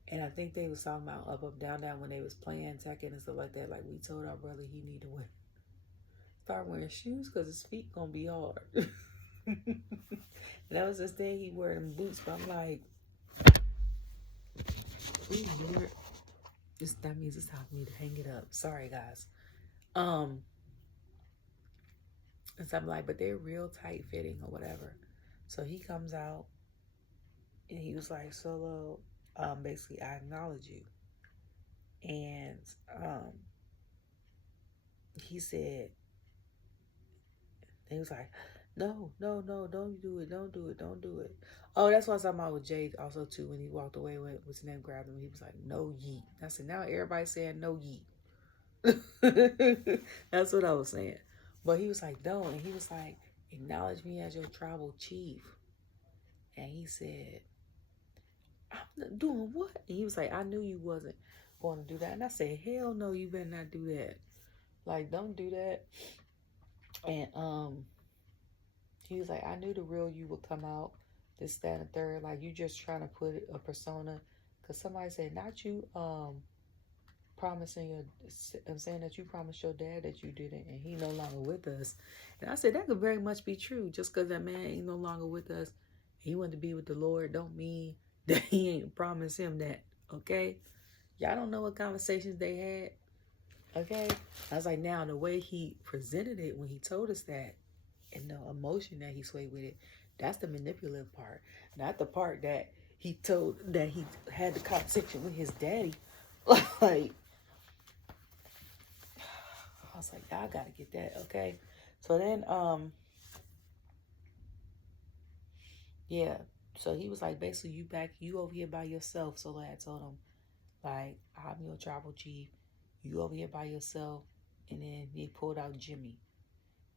And I think they was talking about up, down, down when they was playing Tekken and stuff like that. Like, we told our brother he need to start wearing shoes because his feet gonna be hard. And that was his thing. He wear them boots. But I'm like, ooh, Lord. That means it's time for me to hang it up. Sorry, guys. And so I'm like, but they're real tight fitting or whatever. So he comes out and he was like, Solo, basically, I acknowledge you. And he said, he was like, No, no, no, don't do it, don't do it, don't do it. Oh, that's what I was talking about with Jay also too. When he walked away, with what's his name grabbed him, he was like, "No yeet." I said, now everybody's saying no yeet. That's what I was saying. But he was like, don't, and he was like, acknowledge me as your tribal chief. And he said, I'm not doing what? And he was like, I knew you wasn't going to do that. And I said, hell no, you better not do that. Like, don't do that. And he was like, I knew the real you would come out, this, that, and third. Like, you just trying to put a persona. Because somebody said, not you promising your, I'm saying that you promised your dad that you didn't, and he no longer with us. And I said, that could very much be true. Just because that man ain't no longer with us, he wanted to be with the Lord, don't mean that he ain't promised him that, okay? Y'all don't know what conversations they had, okay? I was like, now, the way he presented it when he told us that, and the emotion that he swayed with it, that's the manipulative part. Not the part that he told, that he had the conversation with his daddy. Like, I was like, y'all gotta get that, okay? So then, yeah. So he was like, basically, you over here by yourself. So I told him, like, I'm your tribal chief. You over here by yourself. And then he pulled out Jimmy.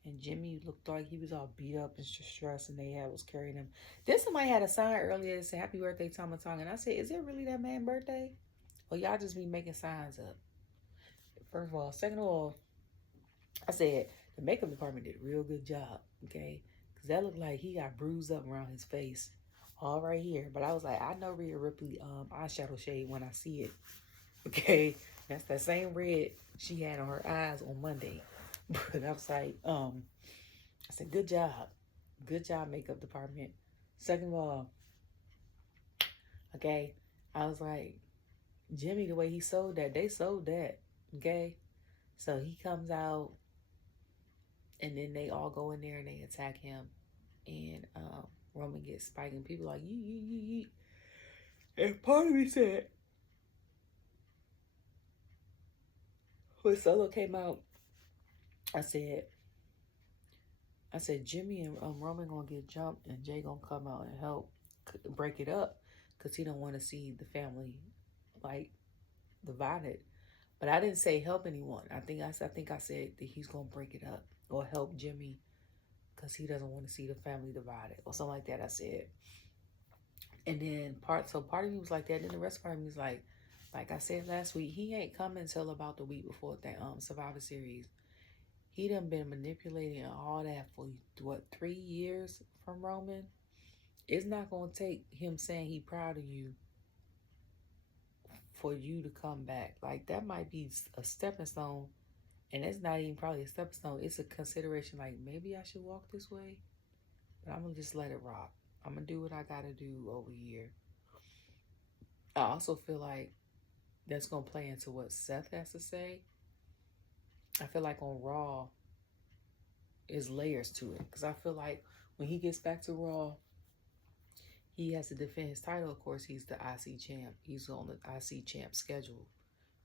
And Jimmy looked like he was all beat up and stressed, and they was carrying him. Then somebody had a sign earlier that said, "Happy birthday, Tama Tonga." And I said, is it really that man's birthday? Or y'all just be making signs up? First of all. Second of all, I said, the makeup department did a real good job, okay? Because that looked like he got bruised up around his face, all right here. But I was like, I know Rhea Ripley eyeshadow shade when I see it, okay? That's that same red she had on her eyes on Monday. But I was like, I said, good job. Good job, makeup department. Second of all, okay, I was like, Jimmy, the way he sold that, they sold that, okay? So he comes out, and then they all go in there and they attack him. And Roman gets spiked, and people like, yee. And part of me said, when Solo came out, I said, Jimmy and Roman gonna get jumped, and Jay gonna come out and help break it up, because he don't want to see the family like divided. But I didn't say help anyone. I think I said that he's gonna break it up or help Jimmy, because he doesn't want to see the family divided or something like that. I said. And then part of me was like that. Then the rest part of me was like I said last week, he ain't coming until about the week before that Survivor Series. He done been manipulating and all that for what, 3 years from Roman. It's not gonna take him saying he proud of you for you to come back. Like, that might be a stepping stone, and it's not even probably a stepping stone. It's a consideration. Like, maybe I should walk this way, but I'm gonna just let it rock. I'm gonna do what I gotta do over here. I also feel like that's gonna play into what Seth has to say. I feel like on Raw is layers to it, because I feel like when he gets back to Raw, he has to defend his title. Of course, he's the IC champ. He's on the IC champ schedule.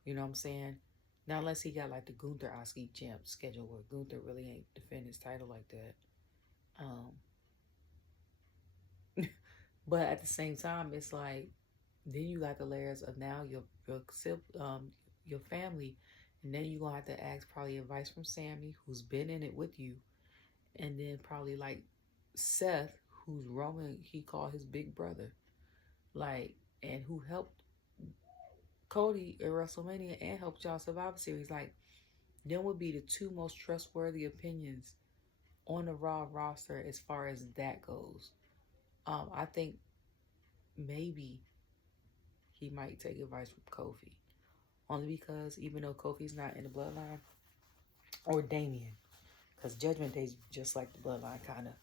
You know what I'm saying? Not unless he got like the Gunther IC champ schedule, where Gunther really ain't defend his title like that. But at the same time, it's like, then you got the layers of now your family, and then you're gonna have to ask probably advice from Sammy, who's been in it with you, and then probably like Seth, who's Roman, he called his big brother, like, and who helped Cody at WrestleMania and helped y'all Survivor Series. Like, them would be the two most trustworthy opinions on the Raw roster as far as that goes. I think maybe he might take advice from Kofi. Only because even though Kofi's not in the bloodline, or Damien, because Judgment Day's just like the bloodline, kind of.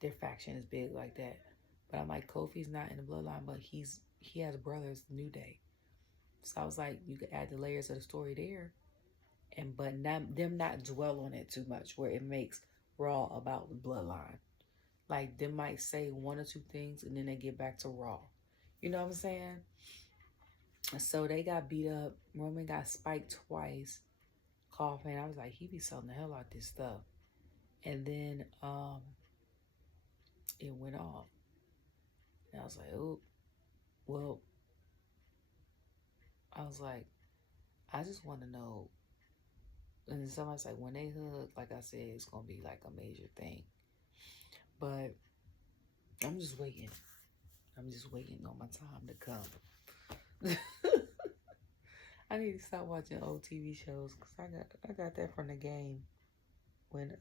Their faction is big like that. But I'm like, Kofi's not in the bloodline, but he has brothers, New Day. So I was like, you could add the layers of the story there, but not dwell on it too much, where it makes Raw about the bloodline. Like, they might say one or two things, and then they get back to Raw. You know what I'm saying? So they got beat up. Roman got spiked twice, coughing. I was like, he be selling the hell out this stuff. And then it went off. And I was like, oh, well, I was like, I just want to know. And then somebody's like, when they hug, like I said, it's going to be like a major thing. But I'm just waiting. I'm just waiting on my time to come. I need to stop watching old TV shows because I got that from the game when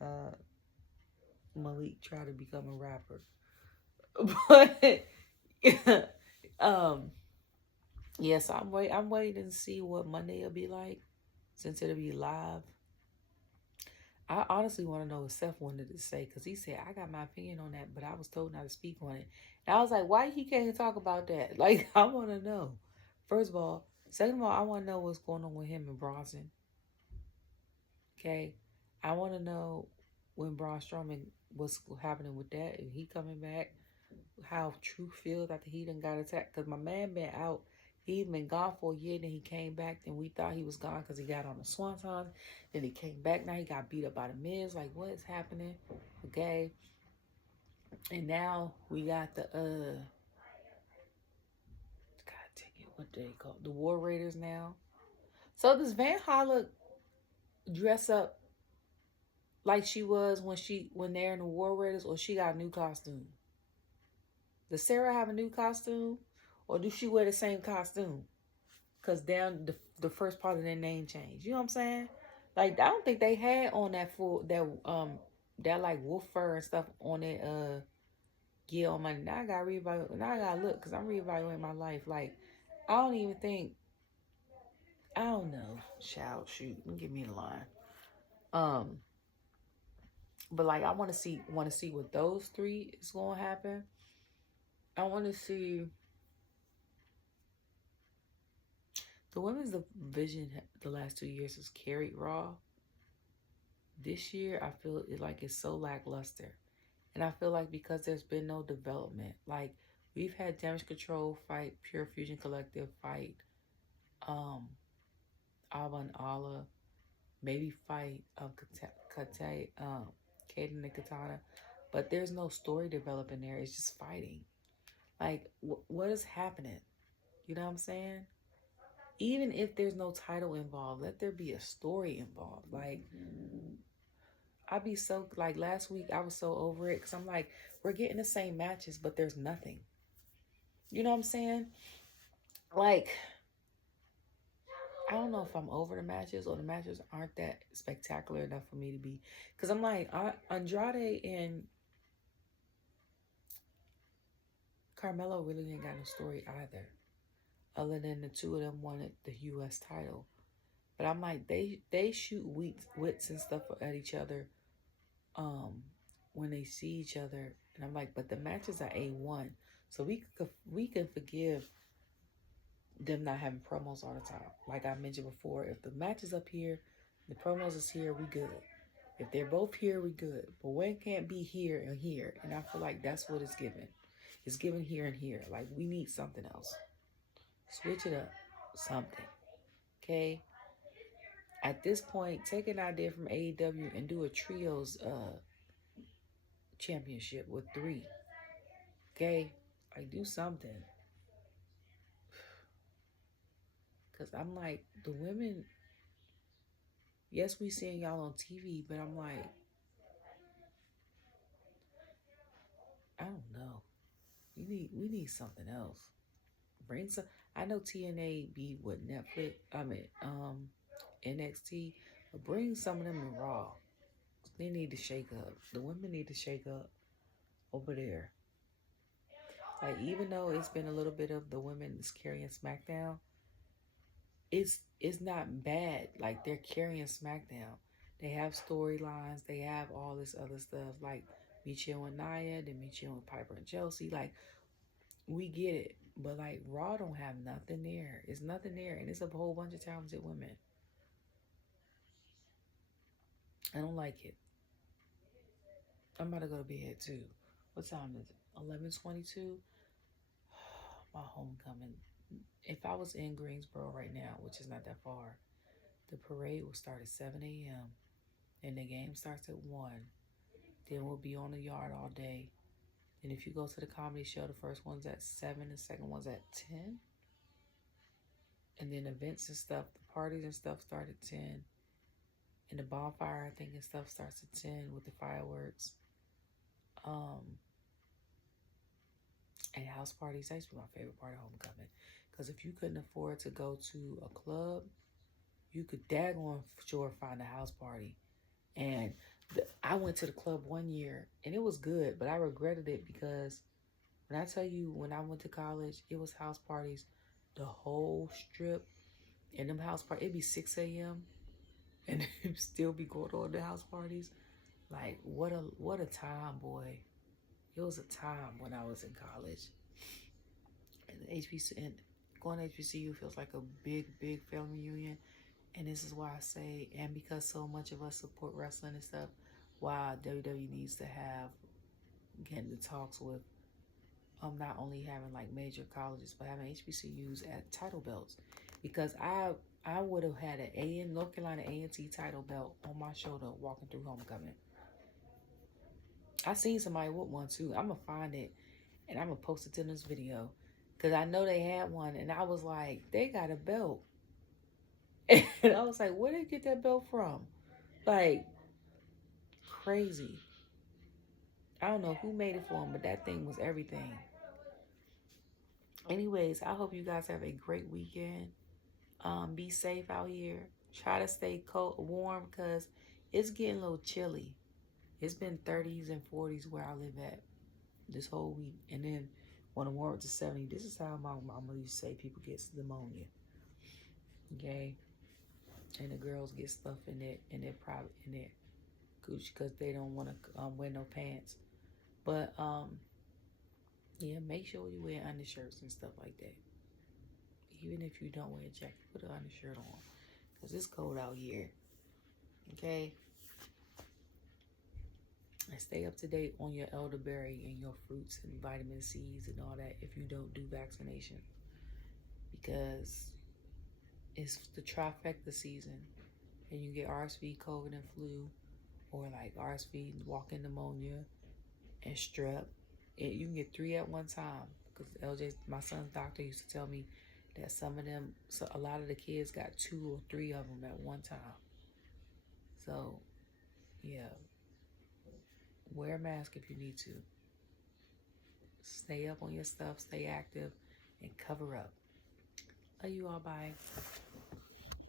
Malik tried to become a rapper. But yes, I'm waiting to see what Monday will be like since it'll be live. I honestly want to know what Seth wanted to say because he said, I got my opinion on that, but I was told not to speak on it. And I was like, why he can't talk about that? Like, I want to know. First of all. Second of all, I want to know what's going on with him and Bronson. Okay? I want to know when Braun Strowman, what's happening with that. If he coming back, how Truth feels after he done got attacked. Because my man been out. He's been gone for a year, then he came back. Then we thought he was gone because he got on the Swanton. Then he came back. Now he got beat up by the Miz. Like, what is happening? Okay. And now we got the, God dang it, what they call it? The War Raiders now. So does Van Holla dress up like she was when they're in the War Raiders, or she got a new costume? Does Sarah have a new costume? Or do she wear the same costume? Because down the first part of their name change. You know what I'm saying? Like, I don't think they had on that like wolf fur and stuff on it gear on my. Now I gotta reevaluate. Now I gotta look because I'm reevaluating my life. Like, I don't even think. I don't know. Shoot, give me the line. But like, I want to see what those three is gonna happen. I want to see. The women's division the last 2 years has carried Raw. This year, I feel like it's so lackluster. And I feel like because there's been no development. Like, we've had Damage Control fight, Pure Fusion Collective fight, Alba and Ala, maybe fight Kaden and Katana. But there's no story developing there. It's just fighting. Like, what is happening? You know what I'm saying? Even if there's no title involved, let there be a story involved. Like, I'd be so, like, last week, I was so over it because I'm like, we're getting the same matches, but there's nothing. You know what I'm saying? Like, I don't know if I'm over the matches or the matches aren't that spectacular enough for me to be. Because I'm like, Andrade and Carmelo really ain't got no story either. Other than the two of them wanted the U.S. title. But I'm like, they shoot wits and stuff at each other when they see each other. And I'm like, but the matches are A1. So we can forgive them not having promos all the time. Like I mentioned before, if the match is up here, the promos is here, we good. If they're both here, we good. But one can't be here and here. And I feel like that's what it's given. It's given here and here. Like, we need something else. Switch it up. Something. Okay? At this point, take an idea from AEW and do a trios championship with 3. Okay? Like, do something. Because I'm like, the women, yes, we seeing y'all on TV, but I'm like, I don't know. We need something else. Bring some. I know TNA be with Netflix. NXT, but bring some of them in Raw. They need to shake up. The women need to shake up over there. Like, even though it's been a little bit of the women that's carrying Smackdown, it's not bad. Like, they're carrying Smackdown. They have storylines. They have all this other stuff. Like, Michelle and Nia, then Michelle and Piper and Chelsea. Like, we get it. But, like, Raw don't have nothing there. It's nothing there. And it's a whole bunch of talented women. I don't like it. I'm about to go to bed, too. What time is it? 11:22? My homecoming. If I was in Greensboro right now, which is not that far, the parade will start at 7 a.m. and the game starts at 1. Then we'll be on the yard all day. And if you go to the comedy show, the first one's at 7, the second one's at 10. And then events and stuff, the parties and stuff start at 10. And the bonfire, I think, and stuff starts at 10 with the fireworks. And house parties, that used to be my favorite part of homecoming. Because if you couldn't afford to go to a club, you could daggone sure find a house party. And I went to the club one year, and it was good, but I regretted it because when I tell you, when I went to college, it was house parties the whole strip. And them house parties, it'd be 6 a.m. and it'd still be going on the house parties. Like, what a time, boy. It was a time when I was in college. And going to HBCU feels like a big, big family reunion. And this is why I say, and because so much of us support wrestling and stuff, why WWE needs to have getting the talks with not only having like major colleges, but having HBCUs at title belts. Because I would have had an North Carolina A&T title belt on my shoulder walking through homecoming. I seen somebody with one too. I'm gonna find it and I'm gonna post it in this video because I know they had one, and I was like, they got a belt, and I was like, where did they get that belt from? Like, crazy. I don't know who made it for them, but that thing was everything. Anyways, I hope you guys have a great weekend. Be safe out here. Try to stay warm because it's getting a little chilly. It's been 30s and 40s where I live at this whole week. And then when it warm up to 70, this is how my mama used to say people get pneumonia. Okay? And the girls get stuff in their cooch because they don't want to wear no pants. But yeah, make sure you wear undershirts and stuff like that. Even if you don't wear a jacket, put an undershirt on because it's cold out here. Okay? And stay up to date on your elderberry and your fruits and vitamin C's and all that if you don't do vaccination. Because it's the trifecta season. And you get RSV, COVID, and flu. Or like RSV, walking pneumonia, and strep. You can get 3 at one time. Because my son's doctor used to tell me that a lot of the kids got 2 or 3 of them at one time. So, yeah. Wear a mask if you need to. Stay up on your stuff, stay active, and cover up. Love you all, bye.